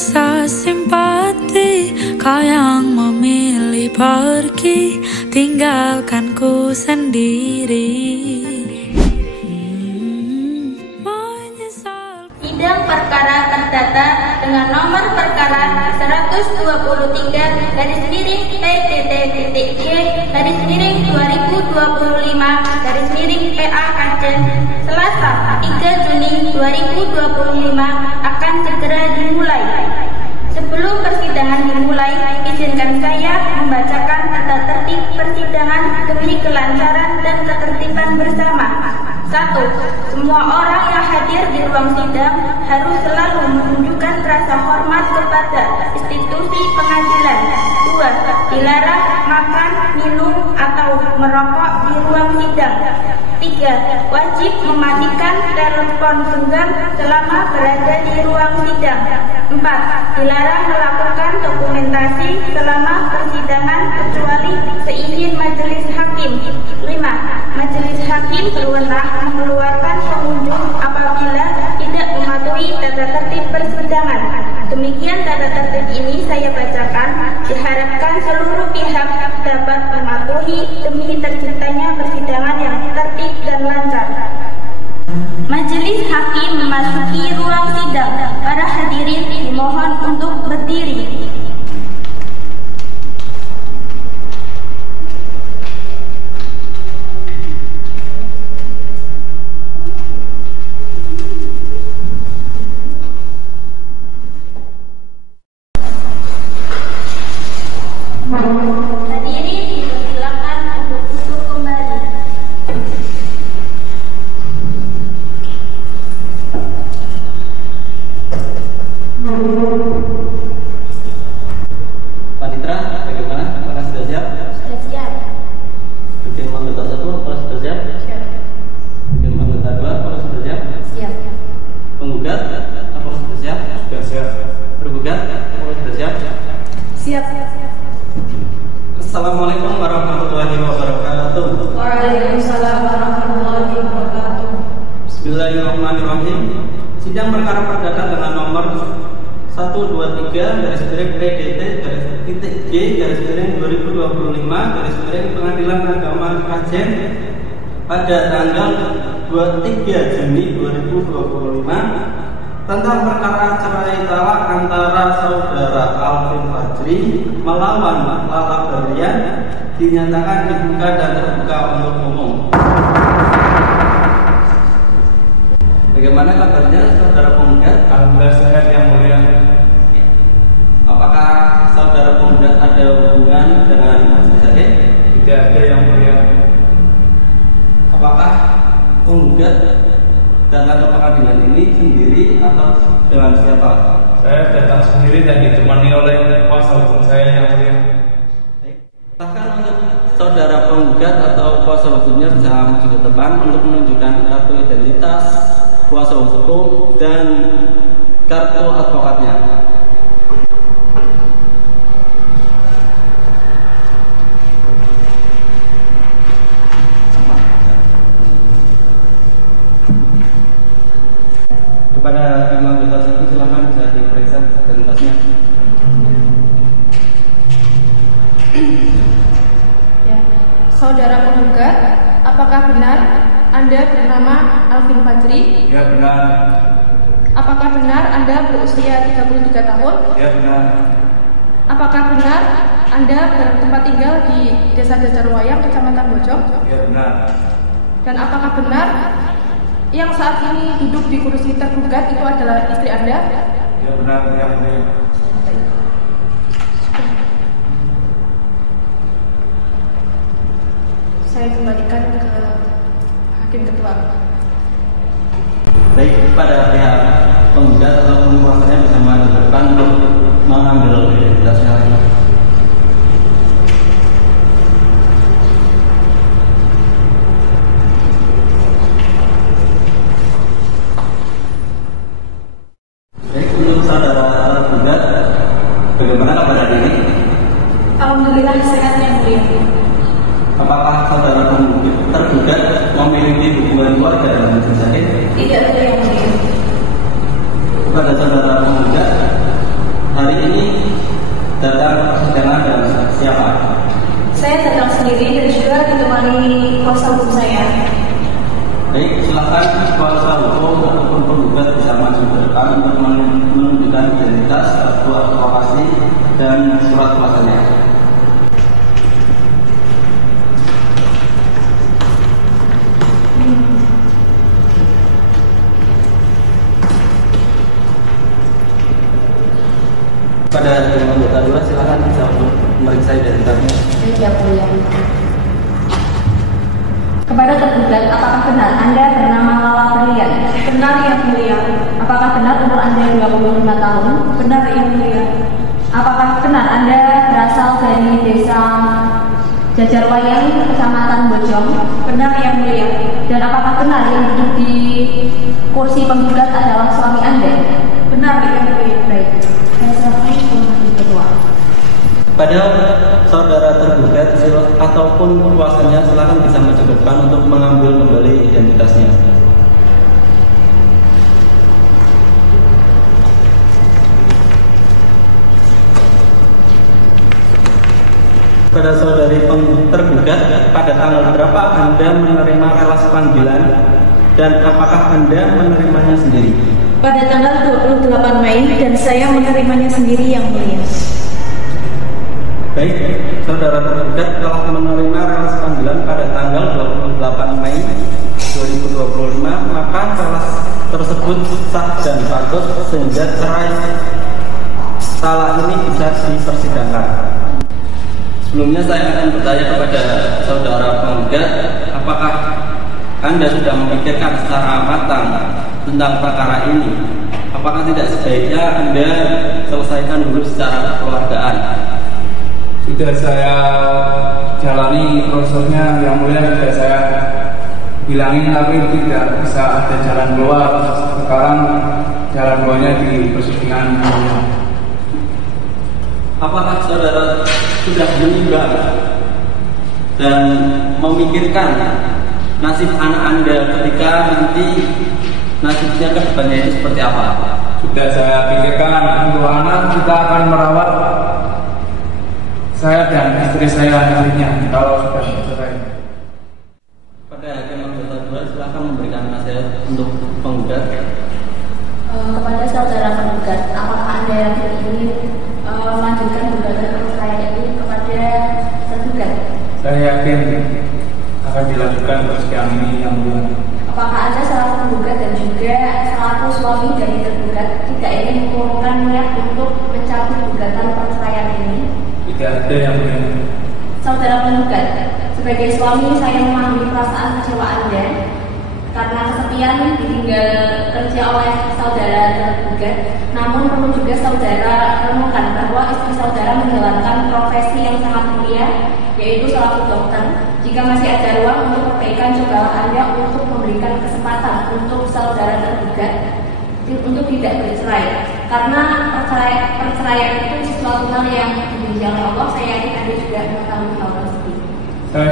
rasa simpati, kau yang memilih pergi, tinggalkanku sendiri. Sidang perkara terdata dengan nomor perkara 123 garis miring PTT.G garis miring 2025 garis miring PA Aceh, Selasa 3 Juni 2025 akan segera dimulai. Sebelum persidangan dimulai, izinkan saya membacakan tata tertib persidangan demi kelancaran dan ketertiban bersama. 1. Semua orang yang hadir di ruang sidang harus selalu menunjukkan rasa hormat kepada institusi pengadilan. 2. Dilarang makan, minum, atau merokok di ruang sidang. 3. Wajib mematikan telepon genggam selama berada di ruang sidang. 4. Dilarang melakukan dokumentasi selama persidangan kecuali seizin majelis hakim. 5. Majelis hakim berwenang mengeluarkan pengunjung apabila tidak mematuhi tata tertib persidangan. Demikian tata tertib ini saya bacakan. Diharapkan seluruh pihak dapat mematuhi demi terciptanya persidangan yang tertib dan lancar. Majelis hakim memasuki ruang sidang. Para hadirin dimohon untuk berdiri. Hadirin dipersilakan untuk duduk kembali. Panitra, bagaimana? Apakah sudah siap? Sudah siap. Hakim anggota 1, apakah sudah siap? Siap. Hakim anggota 2, apakah sudah siap? Siap. Penggugat, apakah sudah siap? Sudah siap. Tergugat, apakah sudah siap? Siap. Assalamualaikum warahmatullahi wabarakatuh. Waalaikumsalam warahmatullahi wabarakatuh. Bismillahirrahmanirrahim. Sidang perkara perdata dengan nomor 123 garis miring PDT garis titik G garis miring 2025 garis miring Pengadilan Agama Aceh pada tanggal 23 Juni 2025 tentang perkara cerai talak antara saudara Alvin Fajri melawan Lala Berlian dinyatakan dibuka dan terbuka untuk umum. Bagaimana kabarnya saudara penggugat? Alhamdulillah sehat yang mulia. Apakah saudara penggugat ada hubungan dengan majelis hakim? Tidak ada yang mulia. Apakah penggugat datang ke pengadilan ini sendiri atau dengan siapa? Saya datang sendiri dan ditemani oleh kuasa hukum saya yang mulia. Bahkan untuk saudara penggugat atau kuasa hukumnya bisa maju ke depan untuk menunjukkan kartu identitas kuasa hukum dan kartu advokatnya. Kepada hakim anggota 1 silakan bisa diperiksa identitasnya. Ya. Saudara penggugat, apakah benar Anda bernama Alvin Fajri? Ya benar. Apakah benar Anda berusia 33 tahun? Ya benar. Apakah benar Anda bertempat tinggal di Desa Dajarwayang, Kecamatan Bojong? Ya benar. Dan apakah benar yang saat ini duduk di kursi tergugat itu adalah istri Anda? Ya benar yang mulia. Saya kembalikan ke Hakim Ketua. Baik, kepada pihak penggugat atau kuasanya bisa maju ke depan untuk mengambil identitasnya lagi. Baik, untuk saudara penggugat, bagaimana kabar hari ini? Alhamdulillah sehat yang mulia. Apakah saudara tergugat memiliki hubungan keluarga dengan majelis hakim? Tidak ada yang mulia. Kepada saudara penggugat, Kali ini datang persidangan dengan siapa? Saya datang sendiri dan juga ditemani kuasa hukum saya. Baik, silakan kuasa hukum ataupun penggugat bisa maju ke depan untuk menunjukkan identitas, kartu advokasi, dan surat kuasanya. Pada anggota 2 silakan bisa untuk memeriksa identitasnya. Ya, boleh. Kepada tergugat, apakah benar Anda bernama Lala Brilian? Benar, Yang Mulia. Apakah benar umur Anda 25 tahun? Benar, Yang Mulia. Apakah benar Anda berasal dari desa Jajarwayang, Kecamatan Bojong? Benar, Yang Mulia. Dan apakah benar yang duduk di kursi penggugat adalah suami Anda? Benar, Yang Mulia. Baik. Saya serahkan ke ketua. Pada saudara tergugat ataupun kuasanya silakan bisa maju ke depan untuk mengambil kembali identitasnya. Pada saudari tergugat, pada tanggal berapa Anda menerima relas panggilan dan apakah Anda menerimanya sendiri? Pada tanggal 28 Mei dan saya menerimanya sendiri, Yang Mulia. Baik, saudara tergugat telah menerima relas panggilan pada tanggal 28 Mei 2025, maka relas tersebut sah dan patut sehingga cerai salah ini bisa dipersidangkan. Sebelumnya saya akan bertanya kepada saudara penggugat, apakah Anda sudah memikirkan secara matang tentang perkara ini? Apakah tidak sebaiknya Anda selesaikan dulu secara kekeluargaan? Sudah saya jalani prosesnya, Yang Mulia, sudah saya bilangin tapi tidak bisa ada jalan keluar. Sekarang jalan keluarnya di persidangan. Apakah saudara sudah menimbang dan memikirkan nasib anak Anda ketika nanti nasibnya ke depannya itu seperti apa? Sudah saya pikirkan, untuk anak kita akan merawat saya dan istri saya nantinya kalau sudah selesai. Pada hakim anggota 2 silakan memberikan nasihat untuk penggugat. Kepada saudara penggugat, apakah Anda yakin ingin melanjutkan gugatan perceraian ini kepada tergugat? Saya yakin akan dilanjutkan persidangan ini, Yang Mulia. Apakah Anda selaku penggugat dan juga selaku suami dari tergugat tidak ingin mengurungkan niat untuk mencabut gugatan perceraian ini? Tidak ada, Yang Mulia. Saudara penggugat, sebagai suami saya memahami perasaan kecewa Anda karena kesepian ditinggal kerja oleh saudara tergugat. Namun perlu juga saudara renungkan bahwa istri saudara menjalankan profesi yang sangat mulia, yaitu selaku dokter. Jika masih ada ruang untuk perbaikan, cobalah Anda untuk memberikan kesempatan untuk saudara tergugat untuk tidak bercerai, karena perceraian itu sesuatu hal yang dibenci oleh Allah. Saya yakin Anda juga mengetahui hal tersebut. Saya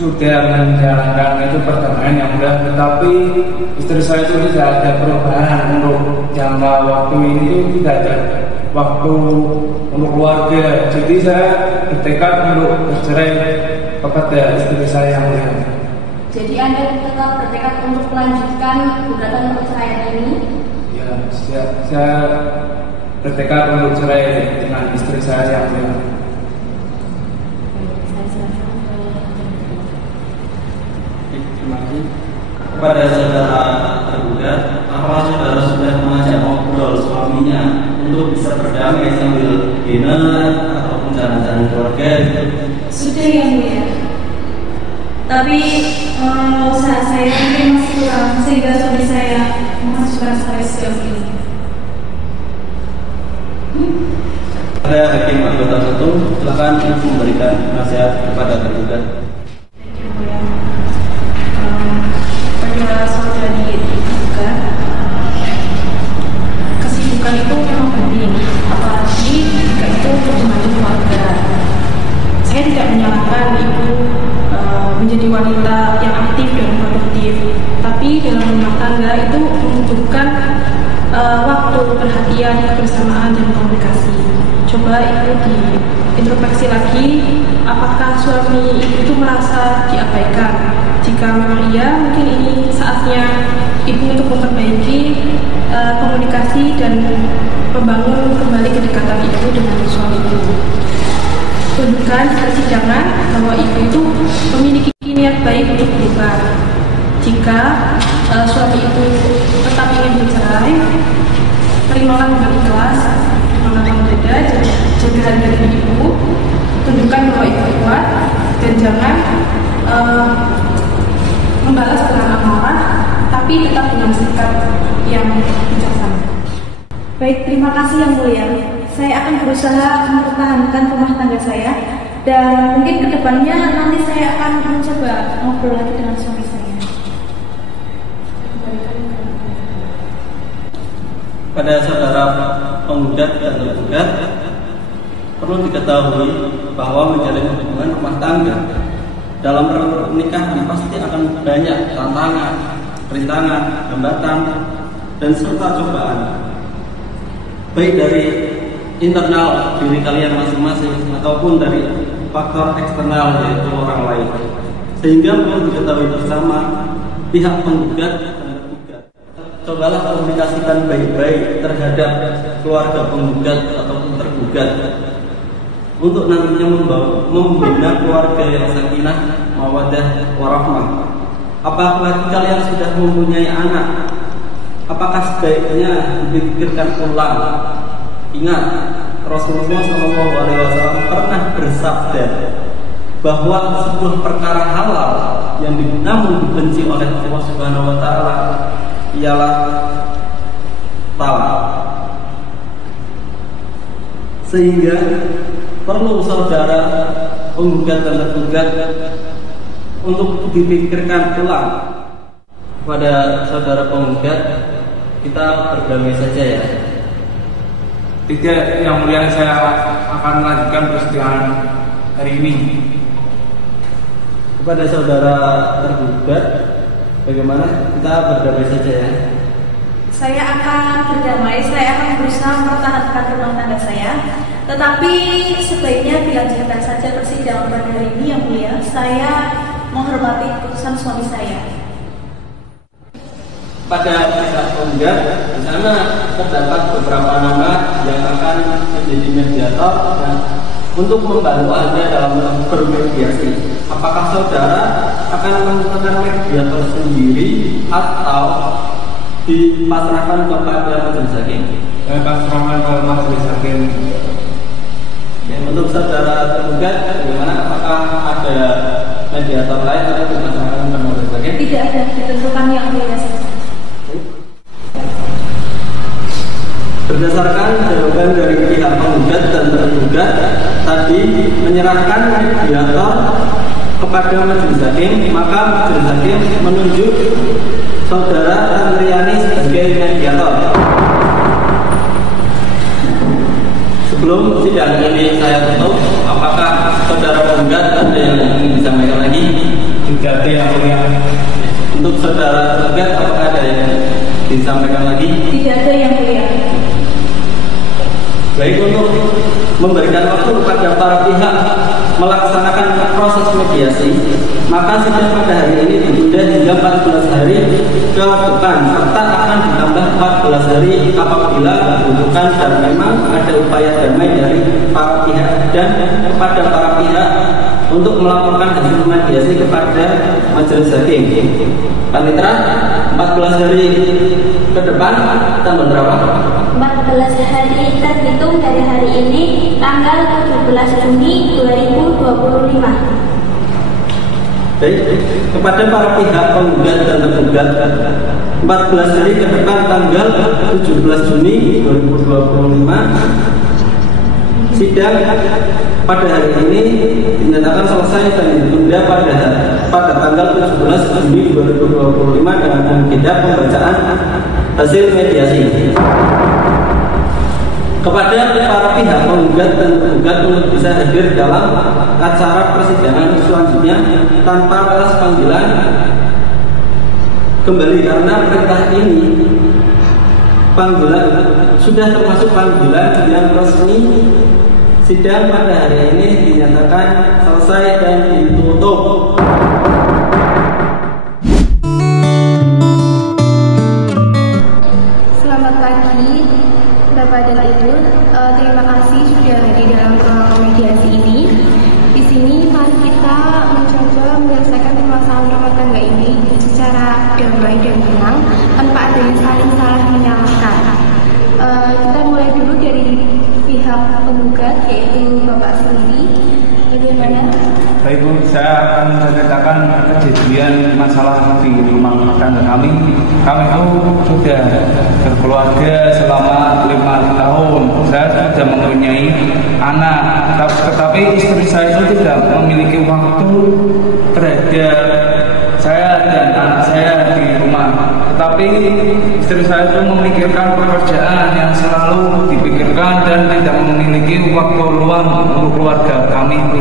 sudah menjalankan itu perdamaian, Yang Mulia, tetapi istri saya itu tidak ada perubahan untuk jangka waktu ini, itu tidak ada waktu untuk keluarga. Jadi saya bertekad untuk bercerai kepada istri saya, Yang Mulia. Jadi Anda tetap bertekad untuk melanjutkan gugatan perceraian ini? Ya, saya bertekad untuk cerai dengan istri saya, Yang Mulia. Terima kasih. Kepada saudara tergugat, apakah saudara sudah mengajak ngobrol suaminya untuk bisa berdamai sambil dinner ataupun jalan-jalan keluarga? Sudah, Yang Mulia. Tapi usaha saya mungkin masih kurang sehingga suami saya memasukkan saya sejauh ini. Pada hakim anggota 1, silakan memberikan nasihat kepada tergugat. Pada saudari tergugat, kesibukan itu memang penting, apalagi jika itu untuk maju keluarga. Saya tidak menyalahkan ibu menjadi wanita yang aktif dan produktif, tapi dalam rumah tangga itu membutuhkan waktu, perhatian, kebersamaan perlu diintrospeksi lagi, apakah suami itu merasa diabaikan. Jika memang iya, mungkin ini saatnya ibu untuk memperbaiki komunikasi dan membangun kembali kedekatan ibu dengan suami ibu. Tunjukkan di persidangan bahwa ibu itu memiliki niat baik untuk berubah. Jika suami ibu tetap ingin bercerai, terimalah dengan ikhlas, mengenal beda, jaga harga ibu, tunjukkan bahwa ibu kuat, dan jangan membalas dengan amarah, tapi tetap dengan sikap yang bijaksana. Baik, terima kasih Yang Mulia. Saya akan berusaha mempertahankan rumah tangga saya, dan mungkin kedepannya nanti saya akan mencoba ngobrol lagi dengan suami saya. Pada saudara penggugat dan tergugat, perlu diketahui bahwa menjalin hubungan rumah tangga dalam pernikahan pasti akan banyak tantangan, rintangan, hambatan, dan serta cobaan, baik dari internal diri kalian masing-masing ataupun dari faktor eksternal yaitu orang lain. Sehingga perlu diketahui bersama pihak penggugat dan tergugat. Cobalah komunikasikan baik-baik terhadap keluarga penggugat ataupun tergugat untuk nantinya membina keluarga yang sakinah, mawaddah, warahmah. Apalagi kalian sudah mempunyai anak, apakah sebaiknya dipikirkan ulang? Ingat, Rasulullah SAW pernah bersabda bahwa sebuah perkara halal yang namun dibenci oleh Allah Subhanahu Wa Taala ialah talak. Sehingga perlu saudara penggugat dan tergugat untuk dipikirkan ulang. Kepada saudara penggugat, kita berdamai saja ya. Tidak, Yang Mulia, saya akan melanjutkan persidangan hari ini. Kepada saudara tergugat, bagaimana? Kita berdamai saja ya. Saya akan berdamai, saya akan berusaha mempertahankan rumah tangga saya. Tetapi sebaiknya dilanjutkan saja persidangan pada hari ini, Yang Mulia. Saya menghormati keputusan suami saya. Pada pihak penggugat, di sana terdapat beberapa nama yang akan menjadi mediator dan untuk membantu Anda dalam bermediasi. Apakah saudara akan menggunakan mediator sendiri atau dipasrahkan kepada majelis hakim? Pasrahkan kepada majelis hakim. Untuk saudara tergugat, bagaimana? Apakah ada mediator lain atau dipasrahkan kepada majelis hakim? Tidak ada, ditentukan Yang Mulia saja. Berdasarkan jawaban dari pihak penggugat dan tergugat tadi menyerahkan mediator kepada majelis hakim, maka majelis hakim menunjuk saudara Andriani sebagai mediator. Sebelum sidang ini saya tutup, apakah saudara penggugat ada yang ingin disampaikan lagi? Tidak ada yang mulia. Untuk saudara tergugat, apakah ada yang disampaikan lagi? Tidak ada Yang Mulia. Baik, untuk memberikan waktu kepada para pihak melaksanakan proses mediasi, maka sidang pada hari ini ditunda hingga 14 hari ke depan, serta akan ditambah 14 hari apabila dibutuhkan dan memang ada upaya damai dari para pihak dan kepada para pihak untuk melaporkan hasil mediasi kepada majelis hakim. Panitra, 14 hari ke depan tanggal berapa? 14 hari terhitung dari hari ini tanggal 17 Juni 2025. Baik, kepada para pihak penggugat dan tergugat, 14 hari ke depan tanggal 17 Juni 2025 sidang pada hari ini dinyatakan selesai dan ditunda pada tanggal 17 Juni 2025 dengan agenda pembacaan hasil mediasi. Kepada para pihak penggugat dan tergugat untuk bisa hadir dalam acara persidangan selanjutnya tanpa alas panggilan kembali, karena perintah ini panggilan sudah termasuk panggilan yang resmi Sidang pada hari ini dinyatakan selesai dan ditutup. Selamat pagi Bapak dan Ibu. Terima kasih sudah hadir dalam ruang mediasi ini. Di sini mari kita mencoba menyelesaikan permasalahan rumah tangga ini secara damai dan tenang tanpa adanya saling menyalahkan. Kita mulai dulu dari pihak penggugat, yaitu Bapak sendiri. Bagaimana? Baik Bu, saya akan menceritakan kejadian masalah di rumah tangga kami. Kami itu sudah berkeluarga selama 5 tahun. Saya sudah mempunyai anak, tetapi istri saya itu tidak memiliki waktu terhadap saya dan anak saya di rumah. Tetapi istri saya itu memikirkan pekerjaan yang selalu dipikirkan dan tidak memiliki waktu luang untuk keluarga kami itu.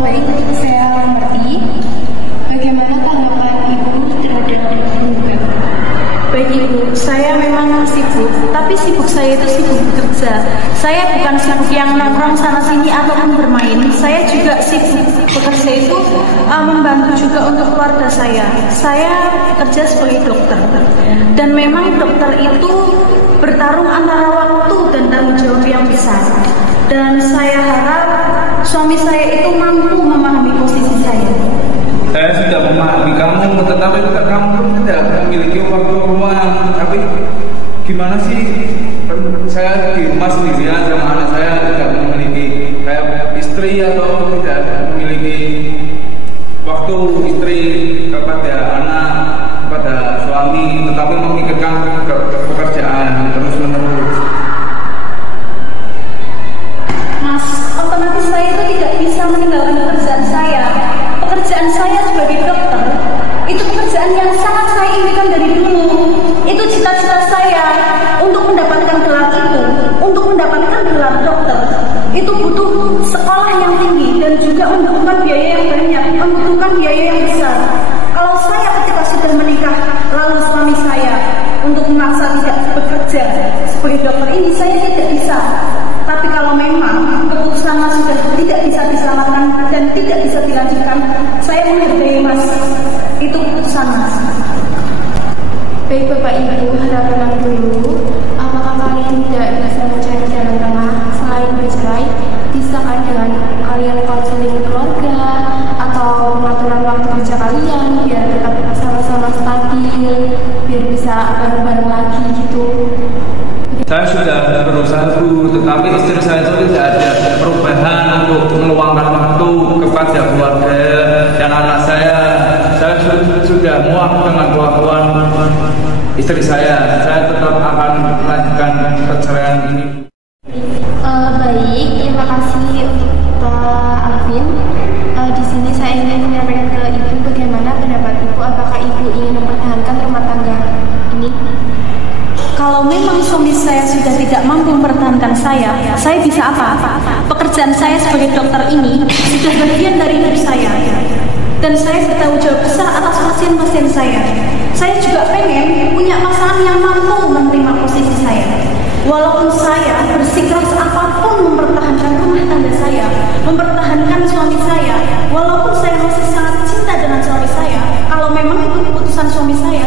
Baik, saya mengerti. Bagaimana tanggapan Ibu terhadap penggugat? Baik Ibu, saya memang sibuk, tapi sibuk saya itu sibuk bekerja. Saya bukan sibuk yang nongkrong sana sini ataupun bermain. Saya juga sibuk bekerja itu membantu juga untuk keluarga saya. Saya bekerja sebagai dokter, dan memang dokter itu bertarung antara waktu dan tanggung jawab yang besar. Dan saya harap suami saya itu mampu memahami posisi saya. Saya sudah memahami kamu, tetapi kamu tidak memiliki waktu luang. Tapi gimana sih? Saya di rumah sendirian sama anak saya, tidak memiliki kayak istri atau tidak memiliki waktu istri kepada anak, kepada suami, tetapi memikirkan pekerjaan terus menerus. Mas, otomatis saya itu tidak bisa meninggalkan pekerjaan saya. Pekerjaan saya sebagai dokter itu pekerjaan yang sangat saya impikan dari dulu. Itu cita-cita saya untuk mendapatkan gelar itu, untuk mendapatkan gelar dokter. Itu butuh sekolah yang tinggi dan juga membutuhkan biaya yang banyak, membutuhkan biaya yang besar. Kalau saya ketika sudah menikah, lalu suami saya untuk memaksa tidak bekerja sebagai dokter ini, saya tidak bisa. Tapi kalau memang keputusan Mas sudah tidak bisa diselamatkan dan tidak bisa dilanjutkan, saya menghargai Mas. Itu keputusan Mas. Baik Bapak Ibu, harapan dulu, apakah kalian tidak bisa mencari jalan tengah selain bercerai? Bisakah dengan kalian konseling keluarga atau pengaturan waktu kerja kalian biar tetap sama-sama stabil, biar bisa bareng-bareng lagi gitu? Saya sudah berusaha Bu, tetapi istri saya itu tidak ada perubahan untuk meluangkan waktu kepada keluarga dan anak saya. Saya sudah muak dengan kelakuan istri saya. Saya tetap akan melanjutkan perceraian ini. Baik, terima kasih Pak Alvin. Di sini saya ingin menyampaikan ke Ibu bagaimana pendapat Ibu. Apakah Ibu ingin mempertahankan rumah tangga ini? Kalau memang suami saya sudah tidak mampu mempertahankan saya bisa apa? Pekerjaan saya sebagai dokter ini sudah bagian dari hidup saya. Dan saya bertanggung jawab besar atas pasien-pasien saya. Saya juga pengen punya pasangan yang mampu menerima posisi saya. Walaupun saya bersikeras apapun mempertahankan rumah tangga saya, mempertahankan suami saya, walaupun saya masih sangat cinta dengan suami saya, kalau memang itu keputusan suami saya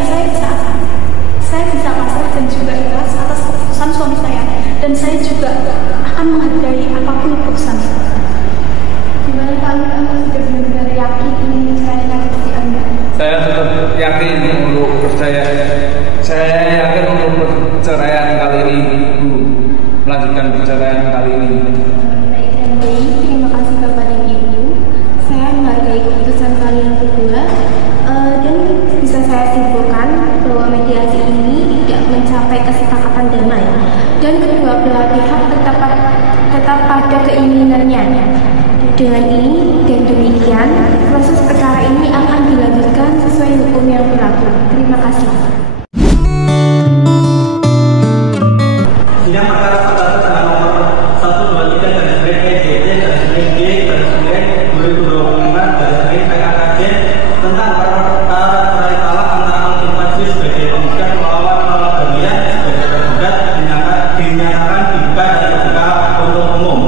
bisa pasrah dan juga ikhlas atas keputusan suami saya, dan saya juga akan menghargai apapun keputusan saya. Gimana kalau Anda sudah benar-benar yakin ingin menceraikan istri Anda? Saya tetap yakin untuk percaya. Saya yakin untuk perceraian kali ini, Bu. Melanjutkan perceraian kali ini. Baik dan baik, terima kasih Bapak dan Ibu. Saya menghargai keputusan kalian berdua, dan bisa saya simpulkan bahwa mediasi ini tidak mencapai kesepakatan damai, dan kedua belah pihak tetap pada keinginannya. Dengan ini dan demikian, proses perkara ini akan dilanjutkan sesuai hukum yang berlaku. Terima kasih. Sidang perkara perdata dengan nomor 123 garis miring EDT garis miring G garis miring 2025 garis miring PKKJ tentang perkara cerai talak antara Alvin Fajri sebagai penggugat melawan Nala Damian sebagai tergugat dinyatakan dibuka dan terbuka untuk umum.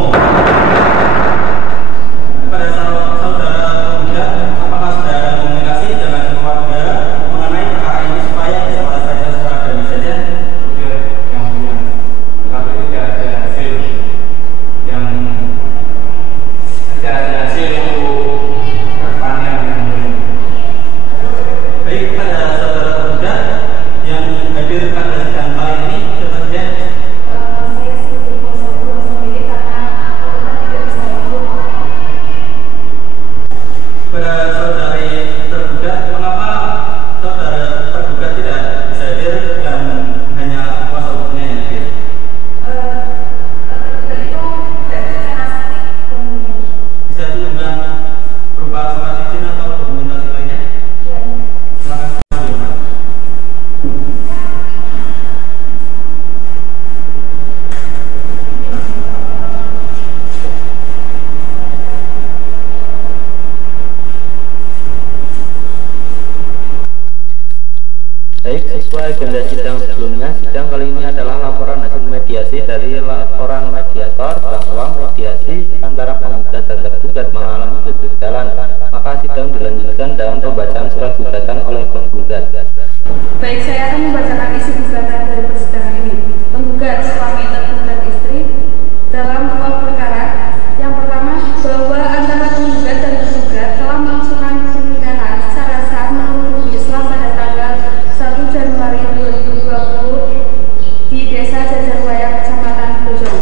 Baik, sesuai agenda sidang sebelumnya, sidang kali ini adalah laporan hasil mediasi dari laporan mediator bahwa mediasi antara penggugat dan tergugat mengalami kegagalan. Maka sidang dilanjutkan dalam pembacaan surat gugatan oleh penggugat. Baik, saya akan membacakan isi gugatan dari persidangan ini. Penggugat suami tergugat istri dalam pokok perkara yang pertama bahwa antara penggugat dan tergugat telah melangsungkan pernikahan secara sah menurut Islam pada tanggal 1 Januari 2020 di Desa Jajarwaya, Kecamatan Bojong.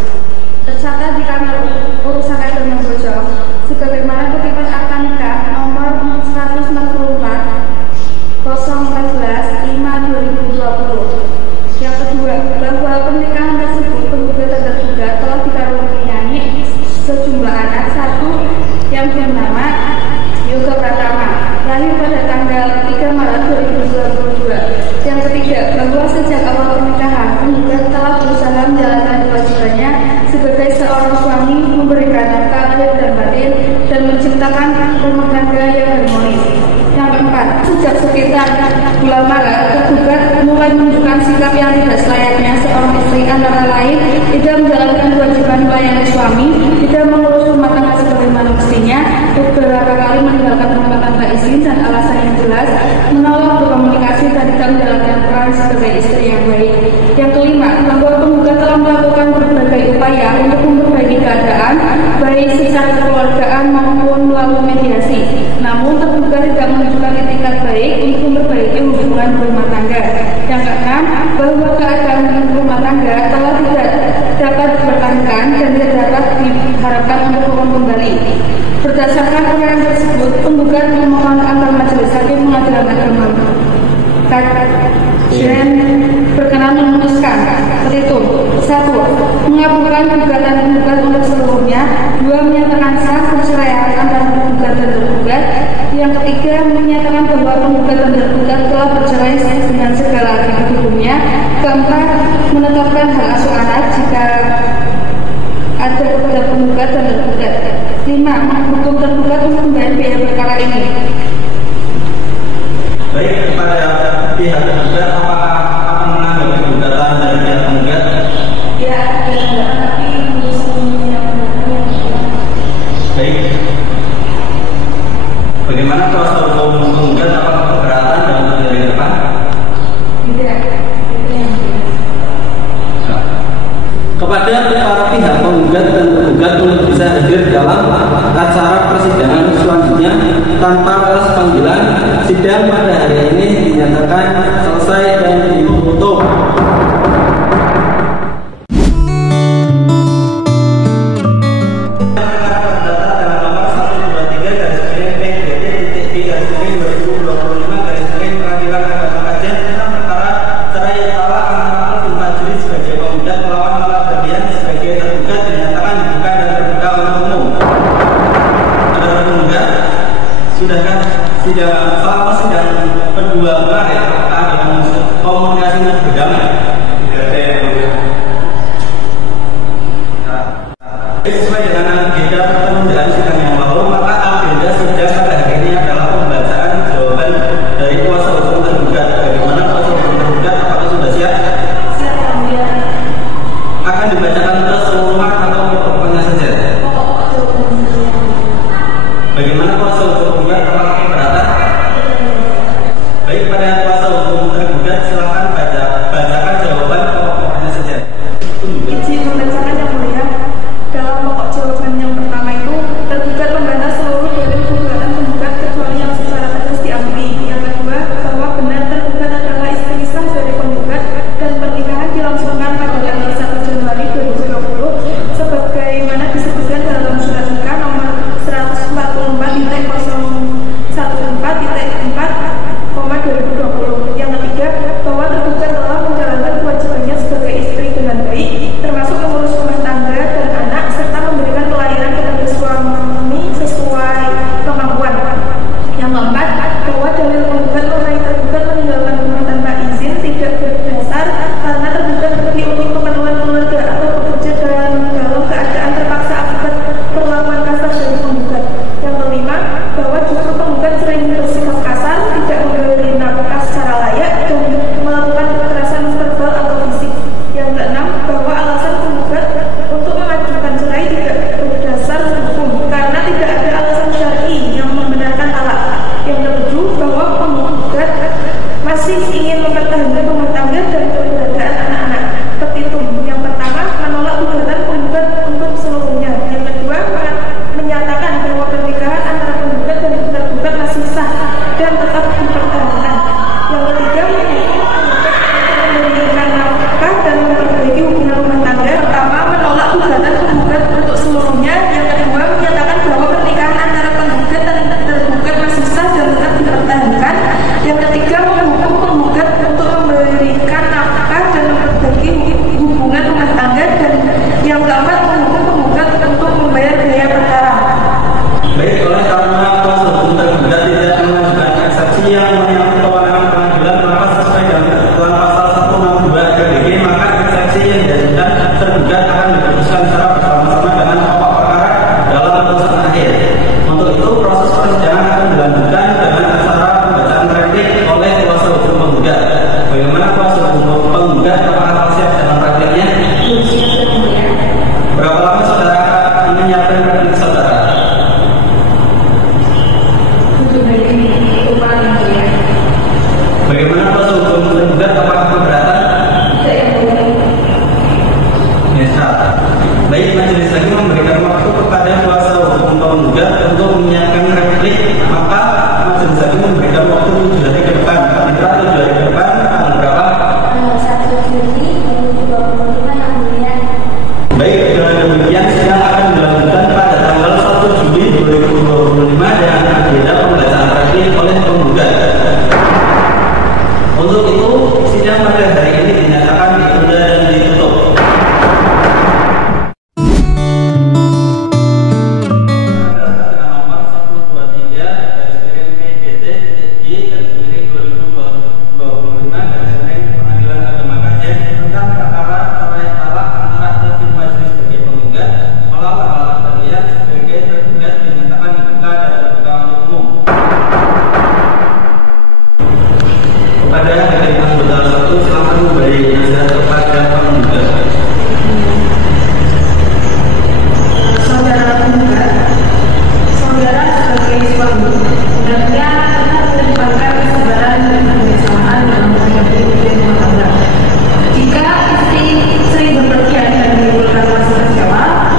Tercatat di Kamar Urusan Agama Bojong sebagaimana kutipan akta nikah nomor 144/014/5/2020. Yang kedua, bahwa pernikahan tersebut penggugat dan tergugat telah dikaruniai sejumlah anak, satu yang bernama Yoga Pratama, lahir pada tanggal 3 Maret 2022. Yang ketiga, bahwa sejak awal pernikahan penggugat telah berusaha menjalankan kewajibannya sebagai seorang suami, memberikan nafkah lahir dan batin dan menciptakan rumah tangga yang harmonis. Yang keempat, sejak sekitar bulan Maret, tergugat mulai menunjukkan sikap yang tidak selayaknya seorang istri, antara lain tidak menjalankan kewajiban melayani suami, tidak mengurus rumah tangga sebagaimana mestinya, beberapa kali meninggalkan rumah tangga izin dan alasan yang jelas, menolak berkomunikasi dan tidak menjalankan peran sebagai istri yang baik. Yang kelima, bahwa penggugat telah melakukan berbagai upaya untuk memperbaiki keadaan, baik secara kekeluargaan maupun melalui mediasi. Namun tergugat tidak menunjukkan itikat baik untuk memperbaiki hubungan rumah tangga. Yang keenam, bahwa keadaan rumah tangga telah tidak dapat dipertahankan dan tidak dapat diharapkan untuk rukun kembali. Berdasarkan perkara tersebut, penggugat memohon agar Majelis Hakim Pengadilan Agama dan berkenan memutuskan petitum: 1. Mengabulkan gugatan penggugat untuk seluruhnya. 2. Menyatakan sah perceraian antara penggugat dan tergugat. Yang ketiga, menyatakan bahwa penggugat dan tergugat telah bercerai dengan segala atribut hukumnya. Keempat, menetapkan hak asuh anak jika ada kepada penggugat dan tergugat. 5. Menghukum tergugat untuk membayar biaya perkara ini. Baik, kepada pihak tergugat, apakah akan menanggapi gugatan dari pihak penggugat? Ya, tapi sebelumnya Baik. Bagaimana kuasa hukum penggugat, apakah keberatan dan untuk dari depan? tidak. Kepada para pihak penggugat dan tergugat untuk bisa hadir dalam acara persidangan selanjutnya tanpa alas panggilan, sidang pada hari ini dinyatakan selesai dan ditutup. Sudahkah selama sidang kedua kemarin apakah dengan komunikasi yang berdamai? Sesuai dengan agenda penundaan sidang yang lalu, maka agenda sidang pada hari ini adalah pembacaan jawaban dari kuasa hukum tergugat. Bagaimana kuasa hukum tergugat? Apakah sudah siap? Siap, ya. Akan dibacakan keseluruhan atau pokoknya saja? Bagaimana kuasa hukum tergugat? Apakah keberatan? Baik, pada kuasa hukum tergugat silakan bacakan jawaban pokoknya saja. Izin membacakan yang mulia. Dalam pokok jawaban yang pertama itu, tergugat membantah seluruh dalil gugatan penggugat kecuali yang secara tegas diakui. Yang kedua, bahwa benar tergugat adalah istri sah dari penggugat dan pernikahan dilangsungkan pada tanggal 1 Januari 2020 sebagaimana disebutkan dalam surat nikah nomor 144.014.4,2020. Yang ketiga, bahwa tergugat telah menjalankan kewajibannya sebagai istri dengan baik, termasuk mengurus rumah tangga dan anak serta memberikan pelayanan kepada suami sesuai kemampuan. Yang keempat, bahwa dalil penggugat mengenai tergugat meninggalkan rumah tanpa izin tidak berdasar karena tergugat pergi untuk keperluan keluarga atau bekerja dalam keadaan terpaksa akibat perlakuan kasar dari penggugat. Yang kelima, bahwa justru penggugat sering bersikap kasar, tidak memberi nafkah secara layak dan masih ingin mempertahankan rumah tangga dan keberadaan anak-anak. Petitum yang pertama, menolak gugatan penggugat untuk seluruhnya. Yang kedua, menyatakan bahwa pernikahan antara penggugat dan tergugat masih sah dan tetap dipertahankan. Yang ketiga, memberikan nafkah dan memperbaiki hubungan rumah tangga. Pertama, menolak gugatan penggugat untuk seluruhnya. Yang kedua, menyatakan bahwa pernikahan antara penggugat dan tergugat masih sah dan tetap dipertahankan. Yang ketiga, menghukum penggugat untuk memberikan nafkah dan memperbaiki hubungan rumah tangga. Dan yang keempat, menghukum penggugat untuk membayar biaya perkara. Baik, oleh karena kuasa hukum tergugat tidak mengajukan eksepsi yang menyangkut kewenangan pengadilan, maka sesuai dengan ketentuan pasal 162 KDG, maka eksepsi yang diajukan tergugat akan diputuskan secara bersama-sama dengan pokok perkara dalam putusan akhir. Untuk itu, proses persidangan akan dilanjutkan dengan acara pembacaan replik oleh kuasa hukum penggugat. Bagaimana kuasa hukum penggugat? Apakah siap dengan repliknya? Berapa lama saudara ingin menyiapkan replik saudara? Bagaimana kuasa hukum penggugat? Apakah keberatan? Bisa. Baik, majelis lagi memberikan waktu kepada kuasa hukum penggugat untuk menyiapkan replik. Maka majelis lagi memberikan waktu 7 hari ke depan. Kira 7 hari ke depan tanggal berapa? 1 Juni 2025 yang mulia. Baik, dengan demikian sidang akan dilanjutkan pada tanggal 1 Juli 2025 dengan agenda pembacaan replik oleh penggugat. Untuk itu, sidang pada hari ini dinyatakan ditunda dan ditutup. Dengan nomor 123/PDT-G/2025 Pengadilan Agama Aceh tentang perkara cerai talak antara Hakim Majelis sebagai penggugat melawan alat terlihat sebagai tergugat dinyatakan dibuka dan terbuka untuk umum. Kepada hakim anggota 1, silakan memberi nasihat kepada penggugat. Saudara penggugat, saudara sebagai suami hendaknya tetap mengedepankan kesabaran dan kebersamaan dalam menghadapi ujian rumah tangga. Jika istri sering berpergian dan menimbulkan rasa kecewa,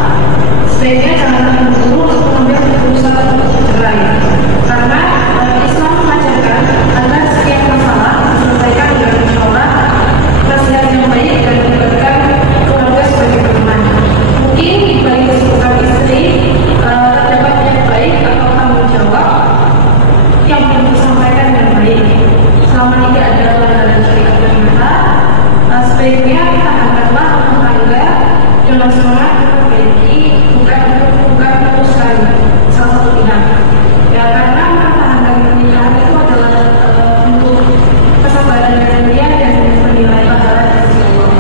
sebaiknya jangan terburu-buru untuk mengambil keputusan untuk bercerai. Karena Islam mengajarkan agar setiap masalah diselesaikan dengan musyawarah, nasihat yang baik, dan melibatkan keluarga sebagai teman. Mungkin di balik kesibukan istri terdapat yang baik atau tanggung jawab yang perlu disampaikan dengan baik. Selama tidak ada pelanggaran syariat ternyata, sebaiknya tahankanlah rumah tangga dengan semangat memperbaiki, bukan memutuskan salah satu pihak. Ya, karena mempertahankan pernikahan itu adalah untuk kesabaran dan dia dan menilai pahala dari Allah.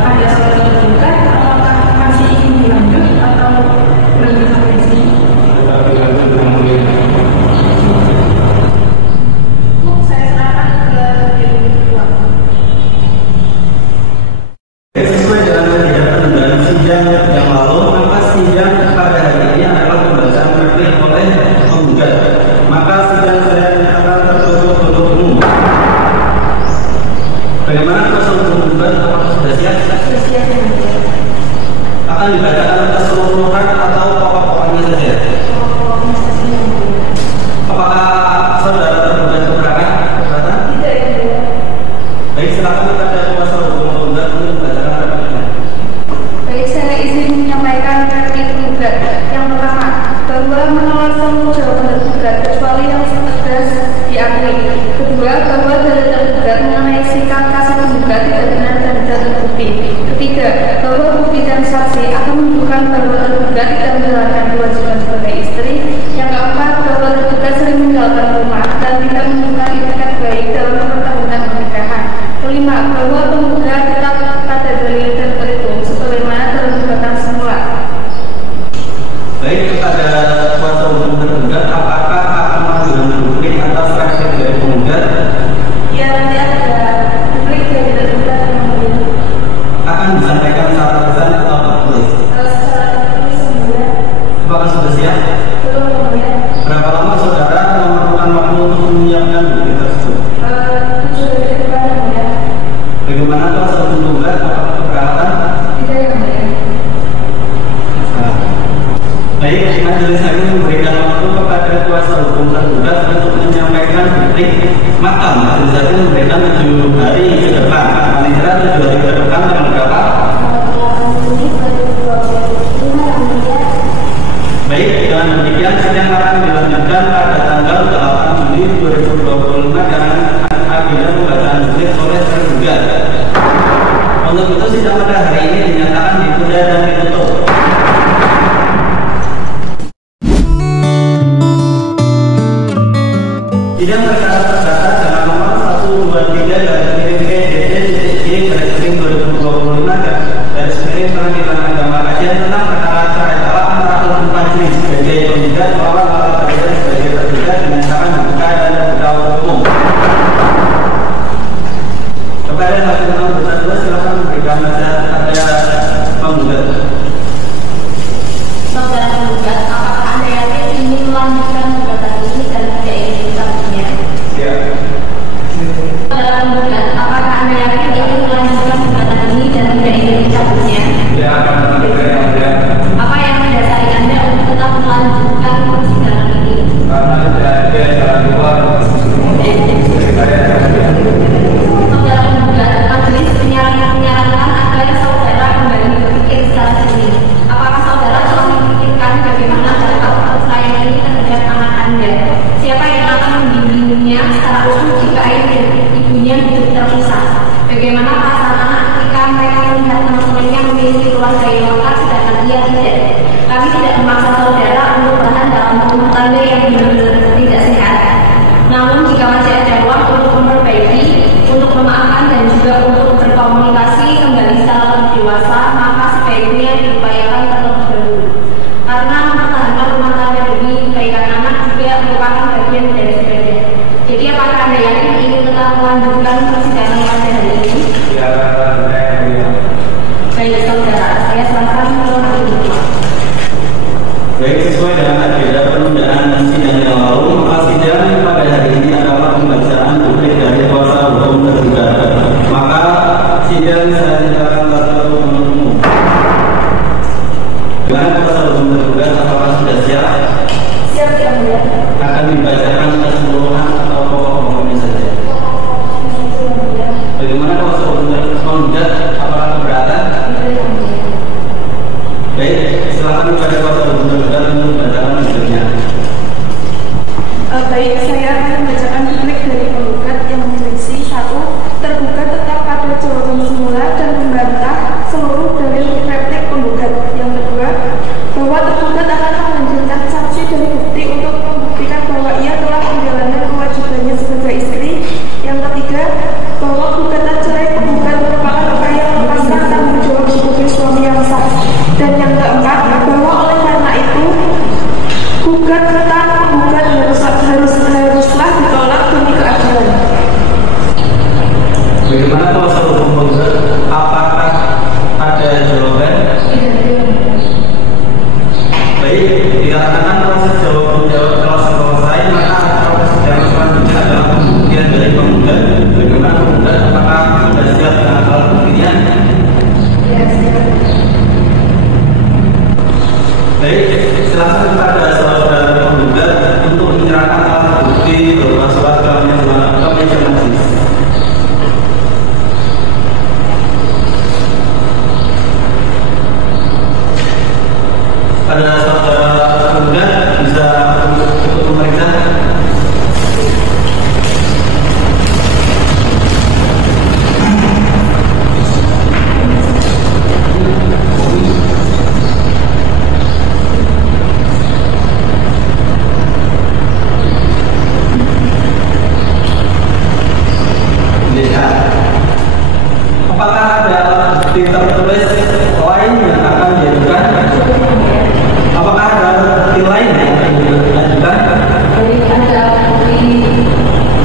Pada saudara penggugat, apakah masih ingin dilanjut atau berhenti sampai di sini? Saya serahkan ke hakim ketua. Sesuai dengan agenda penundaan sidang yang lalu, maka sidang pada hari ini adalah pembacaan replik oleh penggugat. Maka sidang saya akan tertutup untuk umum. Bagaimana kuasa hukum penggugat? Apakah sudah siap? Akan dibacakan keseluruhan atau pokok-pokoknya saja? Apakah saudara tergugat keberatan? Tidak, Ibu. Baik, silakan kepada kuasa hukum penggugat untuk membacakan repliknya. Baik, saya izin menyampaikan replik penggugat. Yang pertama, bahwa menolak semua jawaban tergugat kecuali yang tegas diakui. Kedua, bahwa dalil tergugat mengenai sikap kasat penggugat tidak benar dan tidak terbukti. Ketiga, bahwa bukti dan saksi akan menunjukkan bahwa tergugat tidak menjalankan kewajiban sebagai istri. Yang keempat, bahwa tergugat sering meninggalkan rumah dan tidak menunjukkan itikat baik dalam mempertahankan pernikahan. Kelima, bahwa penggugat tetap pada dalil dan perhitung sebagaimana dalam gugatan semula. Baik, kepada kuasa hukum tergugat, apakah akan mengajukan duplik atas replik dari penggugat? Ya, nanti ada duplik dari tergugat yang membeli. Akan disampaikan secara tulisan atau tertulis? Secara tertulis semula. Apakah sudah siap? Belum kemudian. Berapa lama saudara memerlukan waktu untuk menyiapkan duplik tersebut? Bagaimana kuasa hukum penggugat? Apakah keberatan? Tidak, yang mulia. Baik, majelis hakim memberikan waktu kepada kuasa hukum tergugat untuk menyampaikan bukti. Maka majelis hakim memberikan 7 hari ke depan. Paling cepat 7 hari ke depan tanggal berapa? Baik, dengan demikian sidang akan dilanjutkan pada tanggal 8 Juli 2025 dengan agenda pembacaan bukti oleh tergugat. Untuk itu sidang pada hari ini dinyatakan ditunda dan ditutup. Sidang perkara perdata dengan nomor 123/PDT-G/2025 Pengadilan Agama Kajian tentang perkara cerai talak antara majelis sebagai penggugat melawan Bapak Presiden sebagai tergugat dengan cara membuka dan terbuka hukum. Kepada hakim anggota 2 silakan memberikan nasihat kepada penggugat. Saudara penggugat, apakah Anda yakin ingin melanjutkan gugatan ini dan tidak ingin dicabutnya? Ya. Saudara penggugat, apakah Anda yakin ingin melanjutkan gugatan ini dan tidak ingin dicabutnya? Ya, akan melanjutkan ya. Apa yang mendasari Anda untuk tetap melanjutkan persidangan ini? Karena tidak ada jalan keluar. Saudara penggugat, majelis menyarankan agar saudara kembali berpikir secara jernih. Apakah saudara telah memikirkan bagaimana dampak perceraian ini terhadap anak Anda? Siapa yang akan membimbingnya secara utuh jika ayah dan ibunya hidup terpisah? Bagaimana perasaan anak ketika mereka melihat teman-temannya memiliki keluarga yang lengkap sedangkan ia tidak? Kami tidak memaksa saudara untuk bertahan dalam rumah tangga yang benar-benar tidak sehat. Namun jika masih ada ruang untuk memperbaiki, untuk memaafkan dan juga untuk berkomunikasi kembali secara lebih dewasa, maka sebaiknya diupayakan terlebih dahulu. Karena mempertahankan rumah tangga demi kebaikan anak juga merupakan bagian dari ibadah. Jadi apakah Anda yakin ingin tetap melanjutkan persidangan pada hari ini? Ya, ya. Baik saudara, saya serahkan ke hakim. Baik, sesuai dengan agenda penundaan sidang yang lalu, maka sidang pada hari ini adalah pembacaan bukti dari kuasa hukum tergugat. Maka sidang saya nyatakan tertutup untuk umum. Dengan kuasa hukum tergugat, apakah sudah siap? Siap, yang mulia. Akan dibacakan keseluruhan atau pokok-pokoknya saja. Bagaimana kuasa hukum tergugat? Apakah keberatan? Baik, silakan kepada kuasa hukum tergugat untuk bacaan berikutnya. Baik, saya akan membacakan replik dari penggugat yang berisi 1. Tergugat tetap pada jawaban semula dan membantah seluruh dalil replik penggugat. Yang kedua, bahwa tergugat akan menghadirkan saksi dari bukti untuk membuktikan bahwa ia telah menjalankan kewajibannya sebagai istri. Yang ketiga, bahwa gugatan cerai penggugat merupakan upaya melepaskan tanggung jawab sebagai suami yang sah. Dan yang keempat, bahwa oleh karena itu gugatan penggugat haruslah ditolak demi keadilan. Bagaimana kuasa hukum penggugat? Apakah ada jawaban? Baik, dikatakan proses jawab menjawab telah selesai, maka proses sidang selanjutnya adalah pembuktian dari penggugat. Bagaimana penggugat? Apakah sudah siap dengan alat buktinya? Ya, siap. Baik, silakan kepada saudara penggugat untuk menyerahkan alat bukti berupa surat ke meja majelis. Pada saudara penggugat bisa untuk memeriksa. Apakah ada alat bukti tertulis lain yang akan diajukan? Apakah ada alat bukti lain yang akan diajukan? Jadi ada bukti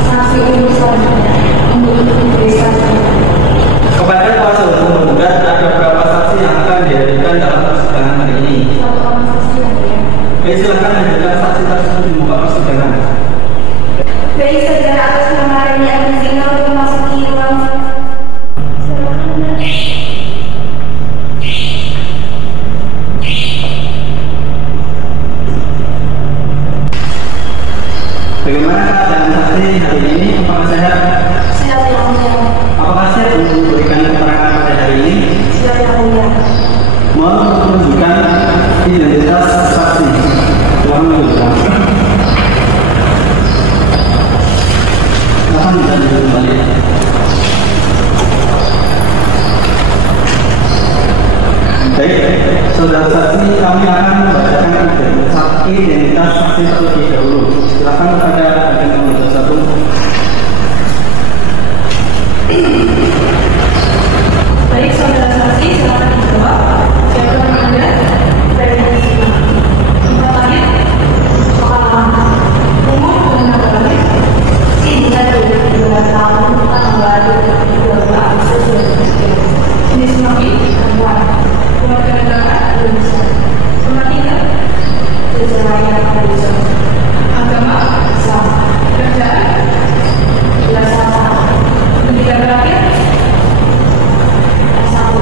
saksi untuk selanjutnya untuk diberikan. Kepada kuasa hukum penggugat, ada berapa saksi yang akan diajukan dalam persidangan hari ini? 1 orang saksi, yang mulia. Baik, silakan ajukan saksi tersebut di muka persidangan. Baik, saudara atas nama Reni Agustina untuk memasuki ruang saksi hari ini apakah sehat? Siap yang mulia. Apakah siap untuk memberikan keterangan pada hari ini? Siap yang mulia. Mohon menunjukkan identitas saksi. Silakan menunjukkan. Silakan bisa kembali. Baik, saudara saksi, kami akan membacakan identitas saksi terlebih dahulu. Silakan kepada agen nomor 1. Baik, saudara saksi, silakan dijawab. Siapa nama Anda? Dari mana? Tempat lahir? Pekalongan. Umur dan nama lahir? Tidak 12 tahun, tanggal 22 Agustus 2003. Jenis kelamin? Perempuan. Keluarga negaraan? Indonesia. Tempat tinggal? Sejarahnya Indonesia. Agama? Islam. Kerjaan? Biasa. Pendidikan terakhir? S1.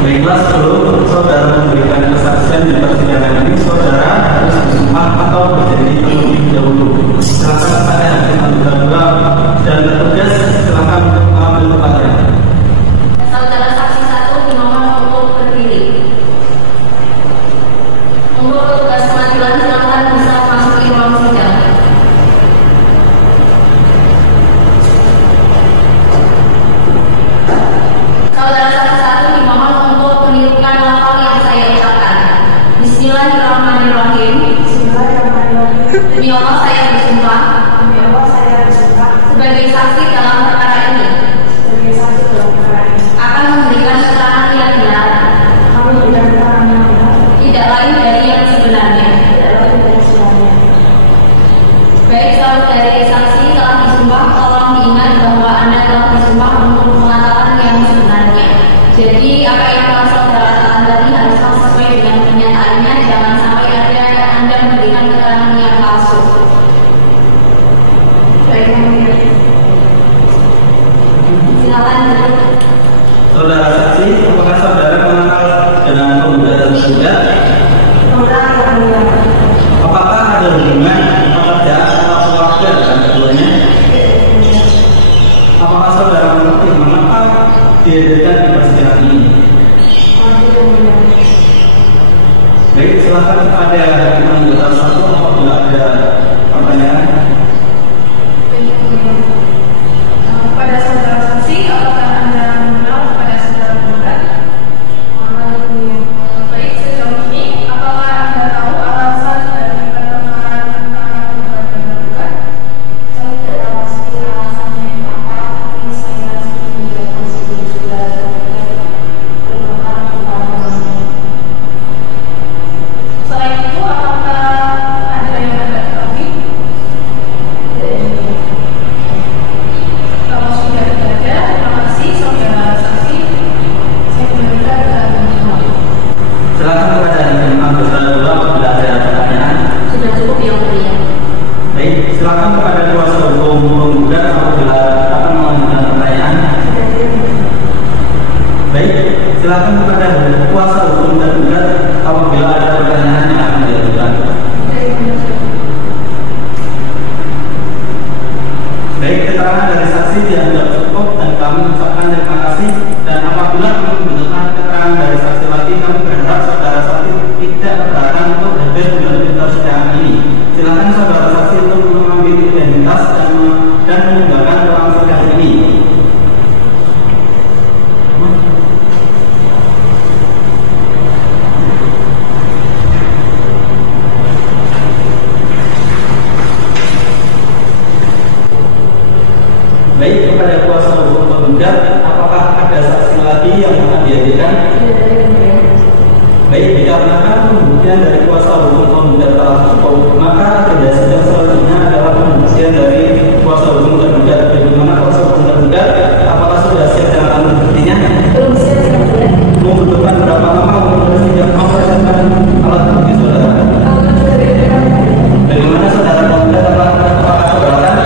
Baiklah, sebelum saudara memberikan kesaksian di persidangan ini, saudara harus bersumpah atau berjanji terlebih dahulu. Silakan kepada hakim anggota dan petugas, silakan untuk mengambil tempatnya. Saudara saksi 1 dimohon untuk berdiri. Untuk petugas pengadilan silakan bisa memasuki ruang sidang. Saudara saksi 1 dimohon untuk menirukan lafal yang saya ucapkan. Bismillahirrahmanirrahim. Bismillahirrahmanirrahim. Demi Allah saya bersumpah Demi Allah saya bersumpah sebagai saksi dalam perkara ini sebagai saksi dalam perkara ini. akan memberikan keterangan yang benar, Kami berikan keterangan yang benar, tidak lain dari yang sebenarnya. tidak lain dari sebenarnya. Baik, saudari saksi telah disumpah, tolong diingat bahwa Anda telah disumpah untuk mengatakan yang sebenarnya. Jadi apa yang telah saudara katakan tadi haruslah sesuai dengan kenyataannya, jangan sampai ada Anda memberikan keterangan yang palsu. Baik, yang mulia. Silakan duduk. Saudara saksi, apakah saudara mengenal dengan pemuda tersebut? Saudara yang mulia. Apakah ada hubungan pekerjaan atau keluarga dengan keduanya? Apakah saudara mengerti mengapa dihadirkan di persidangan ini? Masih yang mulia. Baik, silakan kepada hakim anggota 1 apabila ada pertanyaan. Pada saudara saksi, apakah Anda mengenal kepada saudara penggugat? Baik, sejauh ini, apakah Anda tahu alasan dari pertentangan antara penggugat dan tergugat? Saya tidak pasti alasannya apa, tapi saya sudah berpengaruh kepada Selain itu, apakah ada yang Anda ketahui? Kalau sudah tidak ada, terima kasih saudara saksi. Saya kembalikan ke Anda. Silakan kepada hakim anggota 2 apabila ada pertanyaan. Sudah cukup yang mulia. Baik, silakan kepada kuasa hukum penggugat apabila akan mengajukan pertanyaan. Baik, silakan kepada kuasa hukum tergugat apabila ada pertanyaan yang akan diajukan. Baik, keterangan dari saksi dianggap cukup dan kami ucapkan terima kasih. Dan apabila kami membutuhkan keterangan dari saksi lagi, kami berharap saudara saksi tidak keberatan untuk hadir di persidangan ini. Silakan saudara saksi untuk mengambil identitas dan meninggalkan ruang sidang ini. Baik, kepada kuasa hukum penggugat, apakah ada saksi lagi yang akan dihadirkan? Baik, dikarenakan pembuktian dari kuasa hukum penggugat telah cukup, maka agenda sidang selanjutnya adalah pembuktian dari kuasa hukum tergugat. Bagaimana kuasa hukum tergugat? Apakah sudah siap dengan alat buktinya? Belum siap, yang mulia. Membutuhkan berapa lama untuk sidang mempersiapkan alat bukti saudara? Bagaimana saudara penggugat apakah keberatan?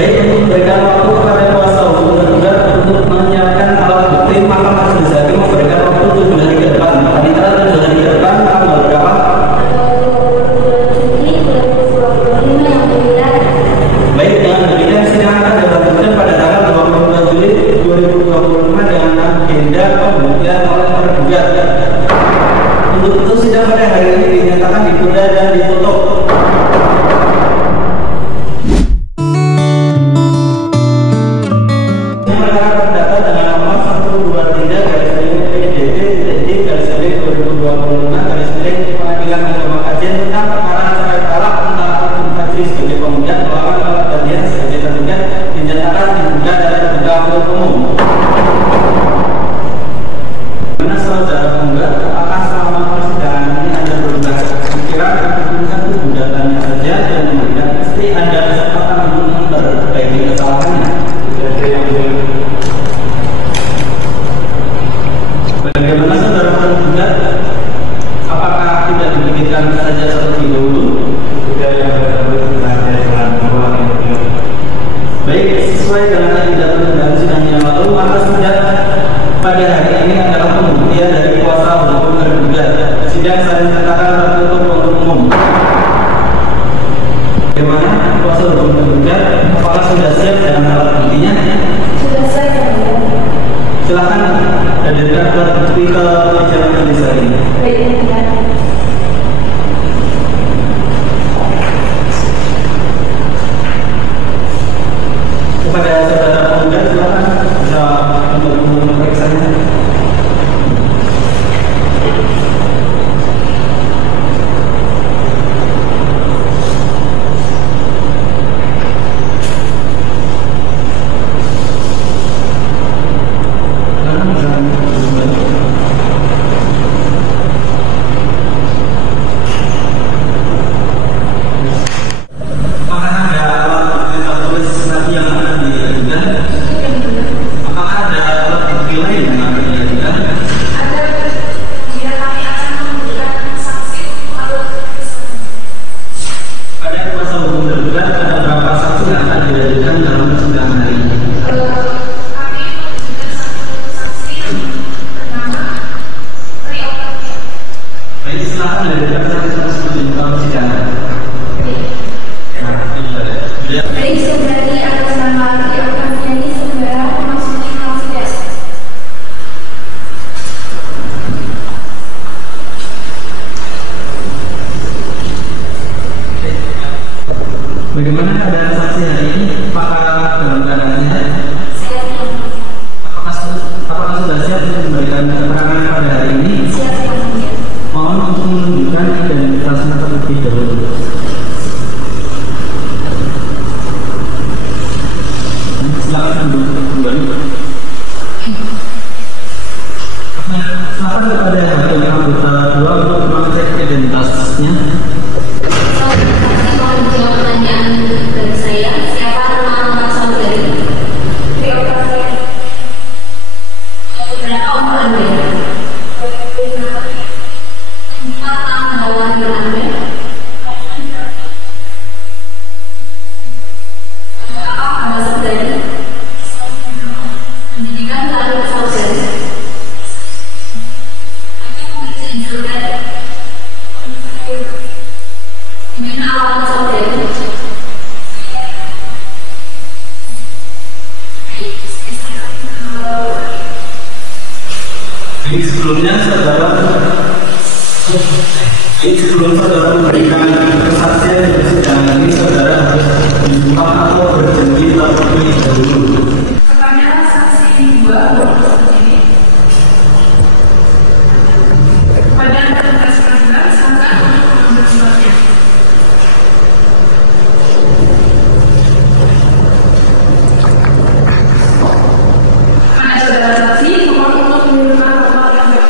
Baik, untuk memberikan waktu kepada kuasa hukum tergugat untuk menyiapkan alat bukti, maka majelis hakim penundaan sidang yang lalu, maka sidang pada hari ini adalah pembuktian dari kuasa hukum tergugat. Sidang saya nyatakan tertutup untuk umum. Bagaimana kuasa hukum tergugat? Apakah sudah siap dengan alat buktinya? Sudah siap. Silakan hadirkan alat bukti ke meja majelis hari ini. Baik, kepada saudara penggugat, silakan bisa untuk memeriksanya. Bagaimana keadaan saksi hari ini? Apakah dalam keadaan sehat? siap. Apakah sudah siap untuk memberikan keterangan pada hari ini? Siap. Mohon untuk menunjukkan identitasnya terlebih dahulu. Silakan duluan. Silakan kepada hakim anggota 2 untuk mengecek identitasnya. Sebelum saudara memberikan kesaksian di persidangan ini, saudara harus bersumpah atau berjanji terlebih dahulu. Kepada saksi 2 ini, kepada petugas pengadilan silakan untuk mengambil suratnya. Kepada saudara saksi, mohon untuk menggunakan tempat yang baik.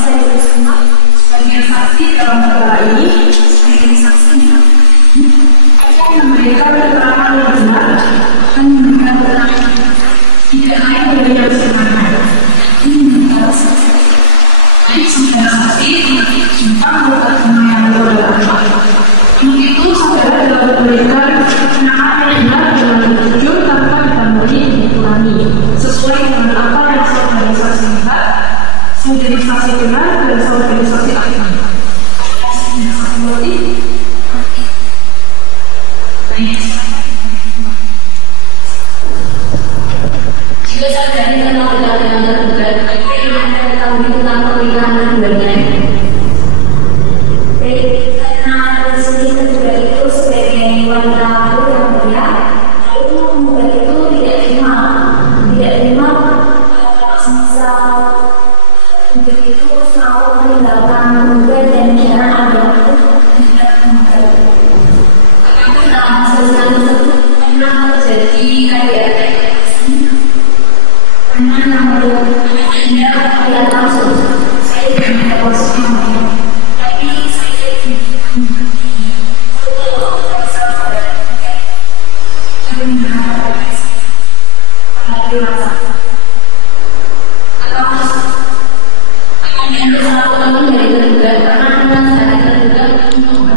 Saya bersumpah sebagai saksi dalam perkara ini, sebagai saksi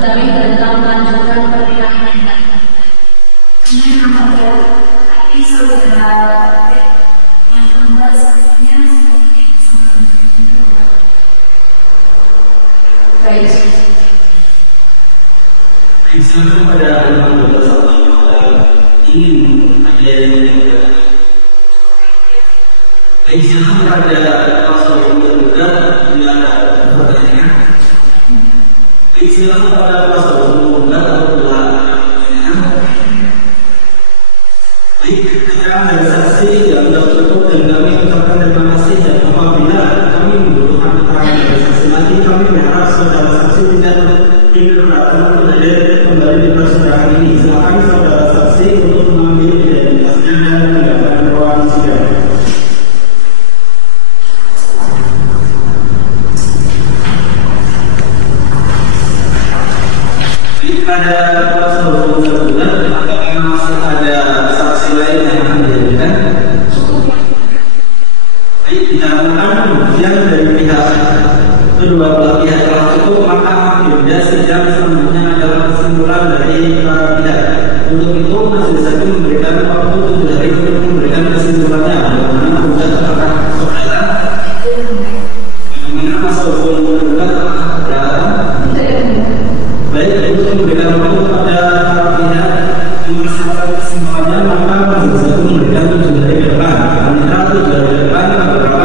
kami datang melanjutkan pernikahan. Ini namanya tapi saudara yang membuat saksinya baik. Silakan pada teman-teman bersama ingin ada yang baik, silakan pada pasal yang berbeda bila ada pertanyaan. Baik, silakan pada pasal yang berbeda apabila ada pertanyaan. Baik, keterangan dari saksi yang sudah cukup dan kami ucapkan terima kasih, dan apabila kami membutuhkan keterangan dari saksi lagi, kami berharap saudara saksi tidak berkeberatan kembali di persidangan ini. Silakan saudara saksi untuk mengambil identitasnya dan meninggalkan ruangan sidang. Pada pasal 29, apakah masih ada saksi lain yang akan dihadirkan? Baik, dikarenakan kemudian dari pihak kedua belah pihak telah cukup, maka agenda sidang selanjutnya adalah kesimpulan dari para pihak. Untuk itu majelis hakim memberikan waktu 7 hari untuk memberikan kesimpulannya. Bagaimana juga apakah saudara? Bagaimana pasal 29 apakah saudara? Baik, untuk memberikan waktu kepada para pihak yang melaksanakan kesimpulannya, maka majelis hakim memberikan 7 hari ke depan. Antara 7 hari ke depan berapa?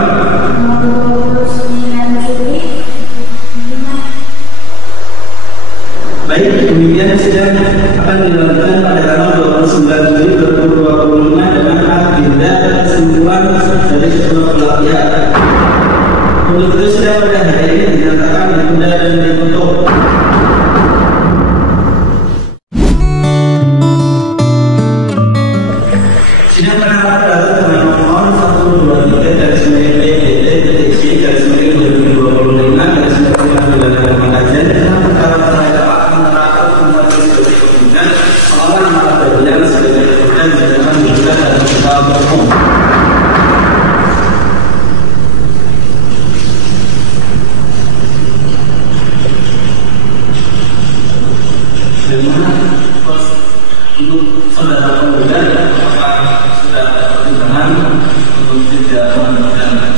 Baik, demikian sidang akan dilanjutkan pada tanggal 29 Juli 2025 dengan agenda kesimpulan dari kedua belah pihak. Untuk itu sidang pada hari ini dinyatakan ditunda dan ditutup. Sidang berharap datang dengan nomor 123 dari Semeru PDT dari Semeru 2025 dari Semeru Pengadilan Pengkajian dalam perkara terhadap soalan peradilan sebagai dan dilakukan juga dalam hal hukum. Bagaimana untuk saudara penggugat, apakah sudah pertimbangan untuk tidak melanjutkan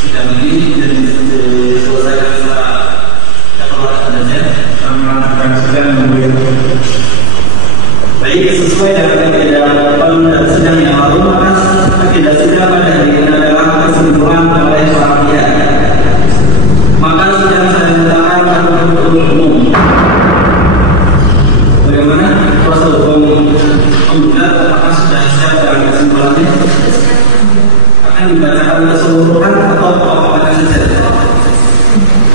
sidang ini dan diselesaikan secara kekeluargaan saja? Kami melanjutkan sidang kemudian. Baik, sesuai dengan agenda sidang yang lalu, maka agenda sidang pada hari ini adalah kesimpulan oleh para pihak. Maka sidang saya nyatakan tertutup umum. Bagaimana proses hukum penggugat, apakah sudah siap dengan kesimpulannya? Akan dibacakan keseluruhan atau apa saja?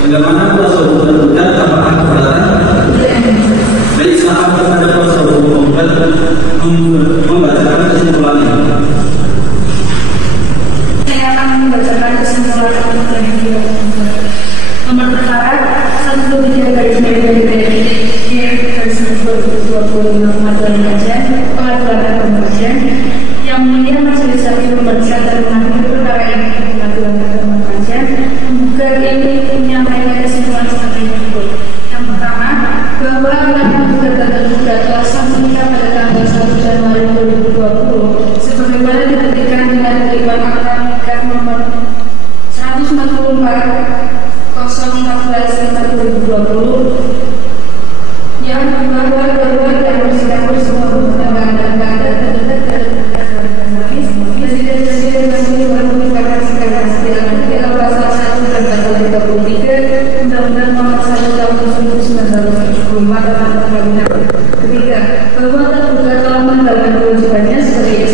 Bagaimana proses hukum penggugat, apakah keberatan? Baik, silakan kepada proses hukum penggugat membacakan kesimpulannya. Saya akan membacakan kesimpulan nomor perkara 123 garis miring garis miring 2025 pengadilan pengkajian yang mulia majelis hakim membaca dan mengambil perkara ini di pengadilan pengkajian. Penggugat ini menyampaikan kesimpulan sebagai berikut. Yang pertama, bahwa penggugat dan tergugat telah sah menikah pada tanggal 1 Januari 2020 sebagaimana dibuktikan dengan terlibat akta nikah nomor 144/014/2020 yang bahwa kedua dan bersidang bersama perkembangan dan keadaan terdekat dan presiden mengumpulkan segala hasil dalam pasal 1 dan pasal 33 Undang-Undang Nomor 1 Tahun 1975 tentang perkawinan. Ketiga, bahwa tergugat telah menjalankan kewajibannya sebagai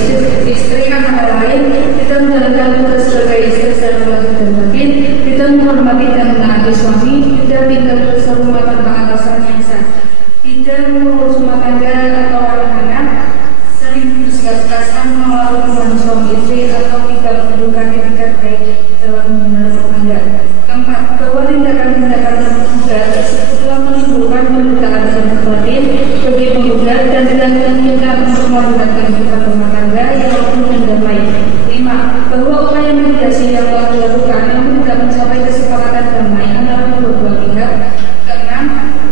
istri antara lain kita menjalankan tugas sebagai istri secara wajib dan batin, kita menghormati dan menaati suami, tidak tinggal bersama tanpa alasan yang sah, tidak mengurus rumah tangga atau anak-anak, sering bersikap kasar menolak hubungan suami istri atau tidak menunjukkan etikat baik dalam hubungan rumah tangga. Keempat, bahwa tindakan-tindakan tergugat telah menimbulkan penderitaan dan batin bagi penggugat dan tidak memungkinkan untuk menggunakan kehidupan rumah tangga yang rukun dan damai. 5. Bahwa upaya mediasi yang telah dilakukan namun tidak mencapai kesepakatan damai antara kedua belah pihak. Keenam,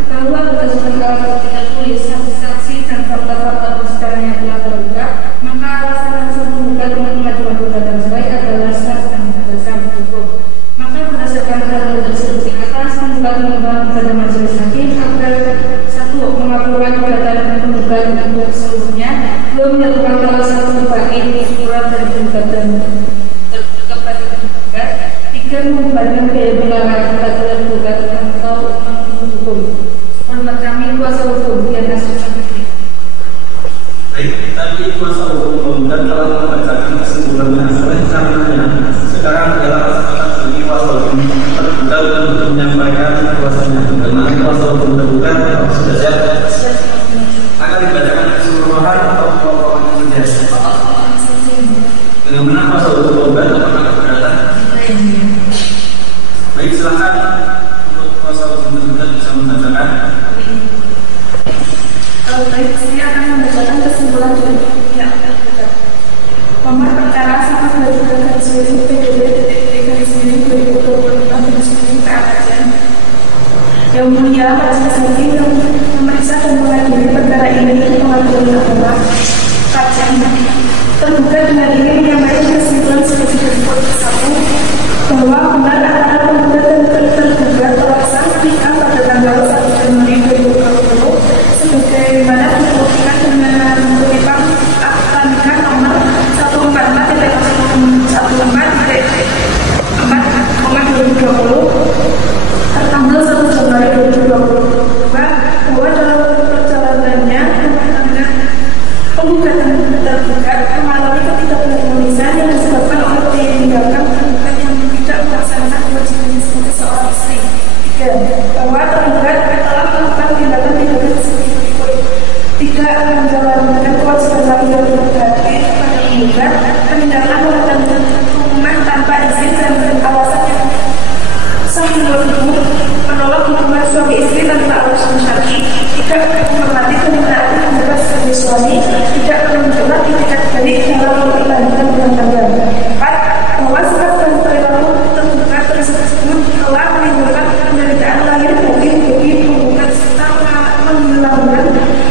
bahwa beserta bukti tertulis, saksi-saksi dan fakta-fakta persidangan yang telah terungkap, maka alasan langsung penggugat untuk mengajukan gugatan cerai adalah sah dan berdasarkan hukum. Maka berdasarkan dalil tersebut di atas, penggugat memohon kepada majelis hakim agar 1. Mengabulkan gugatan penggugat untuk seluruhnya, belum melakukan alasan membagi kesimpulan dari gugatan kepada penggugat. 3. Membebankan biaya bulanan kepada penggugat atau hukum. Hormat kami kuasa hukum Diana Suciwati. Baik, tadi kuasa hukum penggugat telah membacakan kesimpulannya. Oleh karenanya, sekarang adalah kesempatan bagi kuasa hukum tergugat untuk menyampaikan kuasanya. Dengan kuasa hukum tergugat sudah siap, akan dibacakan keseluruhan atau pokok-pokoknya saja. Bagaimana kuasa hukum penggugat apakah keberatan? Baik, silakan untuk kuasa hukum tergugat bisa membacakan. Baik, saya akan membacakan kesimpulan dari pihak tergugat. Nomor perkara 123/PDB-2025/Kajian. Yang Mulia Majelis Hakim yang memeriksa dan mengadili perkara ini di pengadilan agama Kajian. Tergugat dengan ini menyampaikan kesimpulan sebagai berikut. 1. Bahwa benar antara penggugat dan tergugat terlaksan ketika pada tanggal 1 Januari 2020 sebagaimana dibuktikan dengan pengiriman akta nikah nomor 144.14.4/2020 tertanggal 1 Januari 2022 bahwa dalam perjalanannya rumah tangga penggugat dan tergugat mengalami ketidakharmonisan yang disebabkan oleh tindakan penggugat yang tidak melaksanakan kewajibannya sebagai seorang istri. 3. Bahwa tergugat telah melakukan tindakan-tindakan seperti berikut. 3. Menjalankan kewajiban laki dan berarti pada penggugat, meninggalkan rumah tanpa izin dan alasan yang sah menurut hukum, menolak hubungan suami istri tanpa alasan syar'i, tidak menghormati kenikmatan penggugat sebagai suami, tidak menunjukkan itikat baik dalam mempertahankan rumah tangga. 4. Bahwa sikap dan perilaku tergugat tersebut telah menimbulkan penderitaan lahir bagi penggugat serta menghilangkan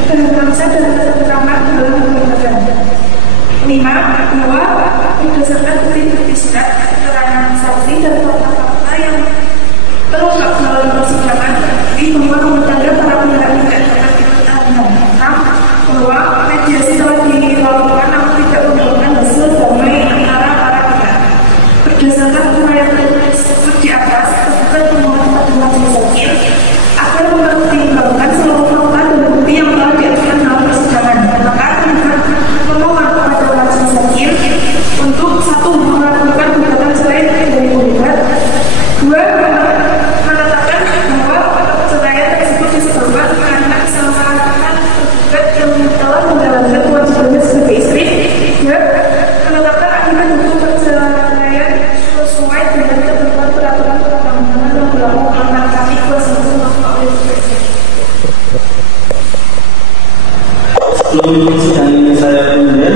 kehormatan dan ketentraman dalam rumah tangga. 5. Bahwa berdasarkan bukti-bukti surat, keterangan saksi dan fakta-fakta yang terungkap dalam persidangan di bahwa rumah tangga para pihak tidak dapat dipertahankan. 6. Bahwa mediasi telah dilakukan namun tidak membuahkan hasil damai antara para pihak. Berdasarkan uraian tersebut di atas, tergugat memohon pada majelis hakim agar mempertimbangkan seluruh fakta dan bukti yang telah diajukan dalam persidangan. Maka tergugat memohon kepada majelis hakim untuk 1. Melakukan gugatan cerai dari penggugat. 2. Menetapkan bahwa perceraian tersebut disebabkan karena kesalahan tergugat yang telah menjalankan kewajibannya sebagai istri. 3. Menetapkan akibat hukum perceraian sesuai dengan ketentuan peraturan perundang-undangan yang berlaku. Karena kami kuasa hukum oleh Sebelum sidang ini saya kemudian,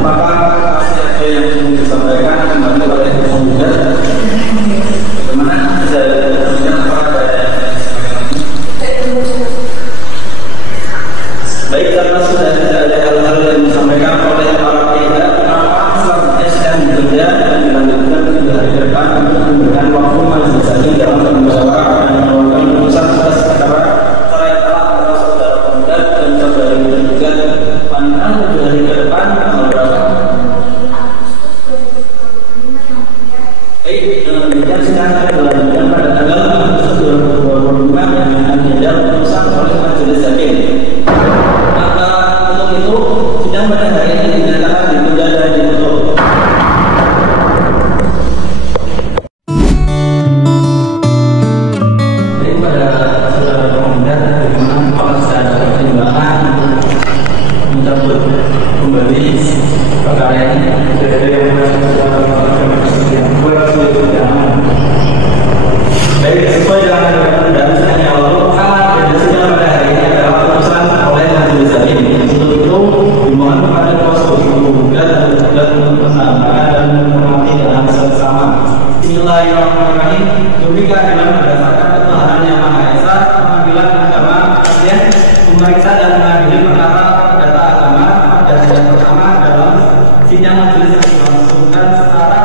apakah masih ada yang ingin disampaikan kembali oleh penggugat? Bagaimana bisa kemudian apakah ada yang disampaikan? Baik, karena sudah tidak ada hal-hal yang disampaikan oleh para pihak, kenapa selanjutnya sidang bekerja dan dilanjutkan ke hari ke depan untuk memberikan waktu majelis hakim dalam bermusyawarah dan mengeluarkan putusan atas perkara cerai talak antara saudara penggugat dan saudara tergugat pada 7 hari ke depan tanggal berapa? memeriksa dan mengadili perkara perdata agama pada sidang pertama dalam sidang majelis yang dilangsungkan secara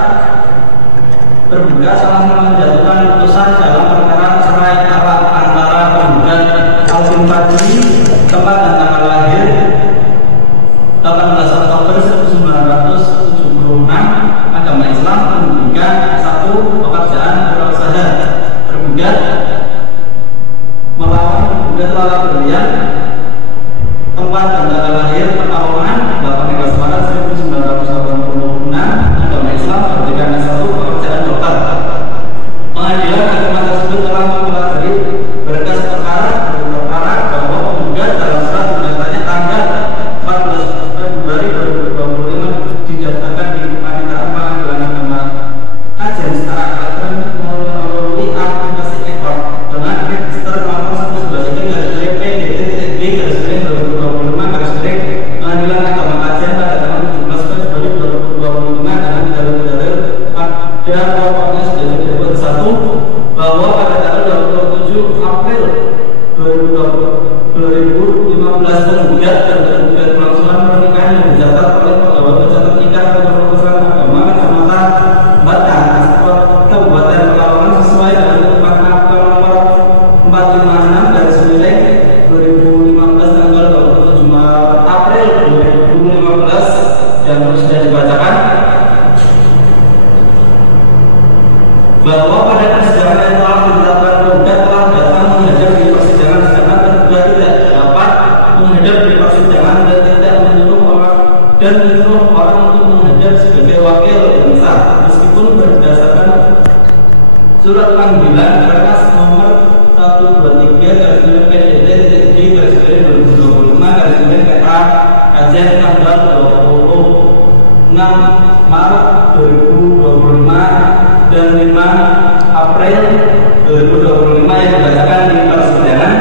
terbuka telah menjatuhkan putusan dalam perkara cerai antara penggugat Alvin Fadli, tempat dan tanggal lahir 18 Oktober 1976, agama Islam, pendidikan 1, pekerjaan wirausaha. Tergugat melawan penggugat Lala Berlian, tempat dan tanggal lahir Pekalongan 18 Maret 1986, agama Islam, pendidikan 1, pekerjaan dokter. Pengadilan agama tersebut telah mempelajari berkas perkara bahwa penggugat dalam surat gugatannya tanggal 14 Februari 2025 didaftarkan di Panitia Pengadilan Agama Aceh secara elektronik melalui aplikasi ekor dengan register nomor 122-PDT-B-2025 Pengadilan Agama Aceh pada tanggal 17 Februari 2025 dengan dalil-dalil pada pokoknya sudah disebut 1 bahwa pada tanggal 27 April 2015 penggugat dan tergugat kelangsungan pernikahan yang dicatat oleh pegawai pencatat nikah atau perpustakaan agama Kecamatan Batang, Kabupaten Pekalongan sesuai dengan tempat akta nomor 456 garis miring 2015 tanggal 27 April 2015 yang sudah dibacakan bahwa pada persidangan yang telah ditetapkan penggugat telah datang menghadap di persidangan sedangkan tergugat tidak dapat menghadap di persidangan dan tidak menyuruh orang untuk menghadap sebagai wakil yang sah meskipun berdasarkan surat panggilan berkas nomor 123-PDT-D-2025-KA Aceh tanggal 26 Maret 2025 dan 5 April 2025 yang dibacakan di persidangan.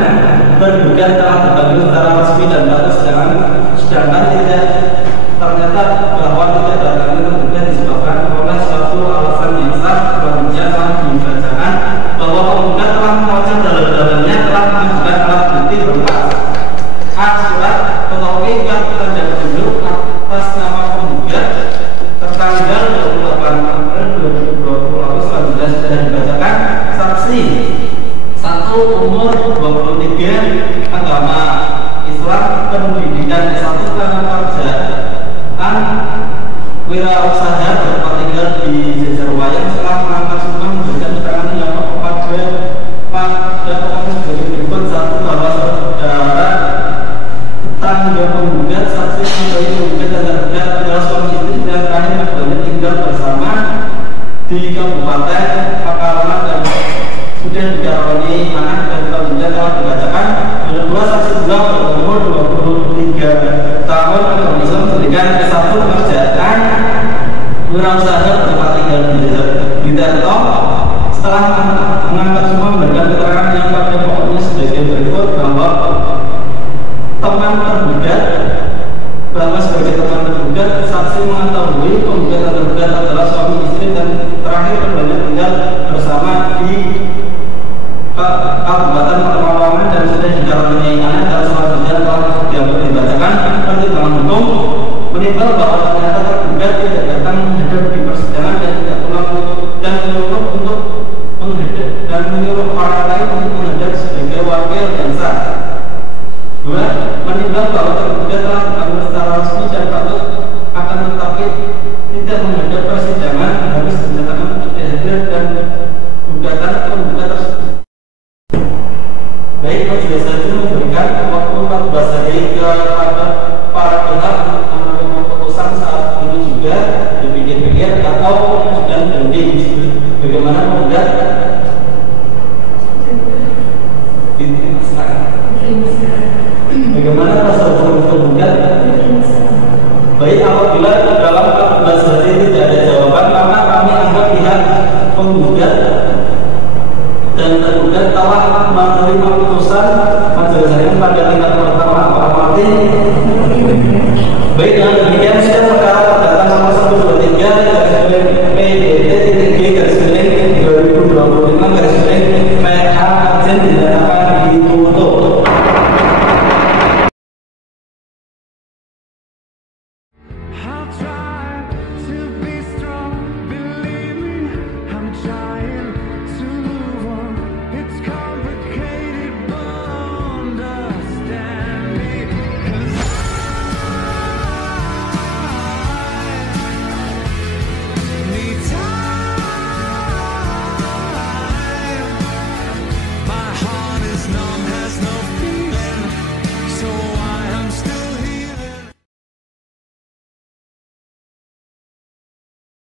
Tergugat telah dipanggil secara resmi dan persidangan sedangkan tidak ternyata bahwa tidak datangnya tergugat disebabkan oleh suatu alasan yang sah selanjutnya telah dibacakan bahwa penggugat telah menguatkan dalil-dalilnya telah mengajukan alat bukti berupa A. Surat fotokopi yang tanda penduduk atas nama penggugat tertanggal 28 April 2020 selanjutnya sudah dibacakan. Saksi 1 umur 23, agama Islam, pendidikan S1, pekerjaan wirausaha, tempat tinggal di Jejerwayang. Setelah mengangkat sumpah memberikan keterangan yang pada pokoknya sebagai berikut. 1 bahwa saudara tetangga penggugat saksi mengetahui penggugat dan tergugat adalah suami istri dan terakhir keduanya tinggal bersama di Kabupaten Pekalongan dan sudah dikaruniai anak dan penggugat telah dibacakan. Yang kedua, saksi juga berumur 23 tahun, agama Islam, pendidikan S1, pekerjaan wirausaha, tempat tinggal di Terto. Setelah mengangkat semua memberikan keterangan yang pada pokoknya sebagai berikut bahwa teman tergugat bahwa sebagai teman tergugat saksi mengetahui penggugat dan tergugat adalah suami istri dan terakhir keduanya tinggal bersama di Kabupaten Pekalongan dan sudah dikaruniai anak dan selanjutnya telah dibacakan pertimbangan hukum menimbang bahwa ternyata tergugat tidak datang menghadap di persidangan dan tidak pulang dan menyuruh untuk menghadap dan menyuruh orang lain untuk menghadap sebagai wakil yang sah. 2. Menimbang bahwa tergugat telah dipanggil secara resmi dan patut akan tetapi tidak menghadap persidangan harus dinyatakan tidak hadir dan gugatan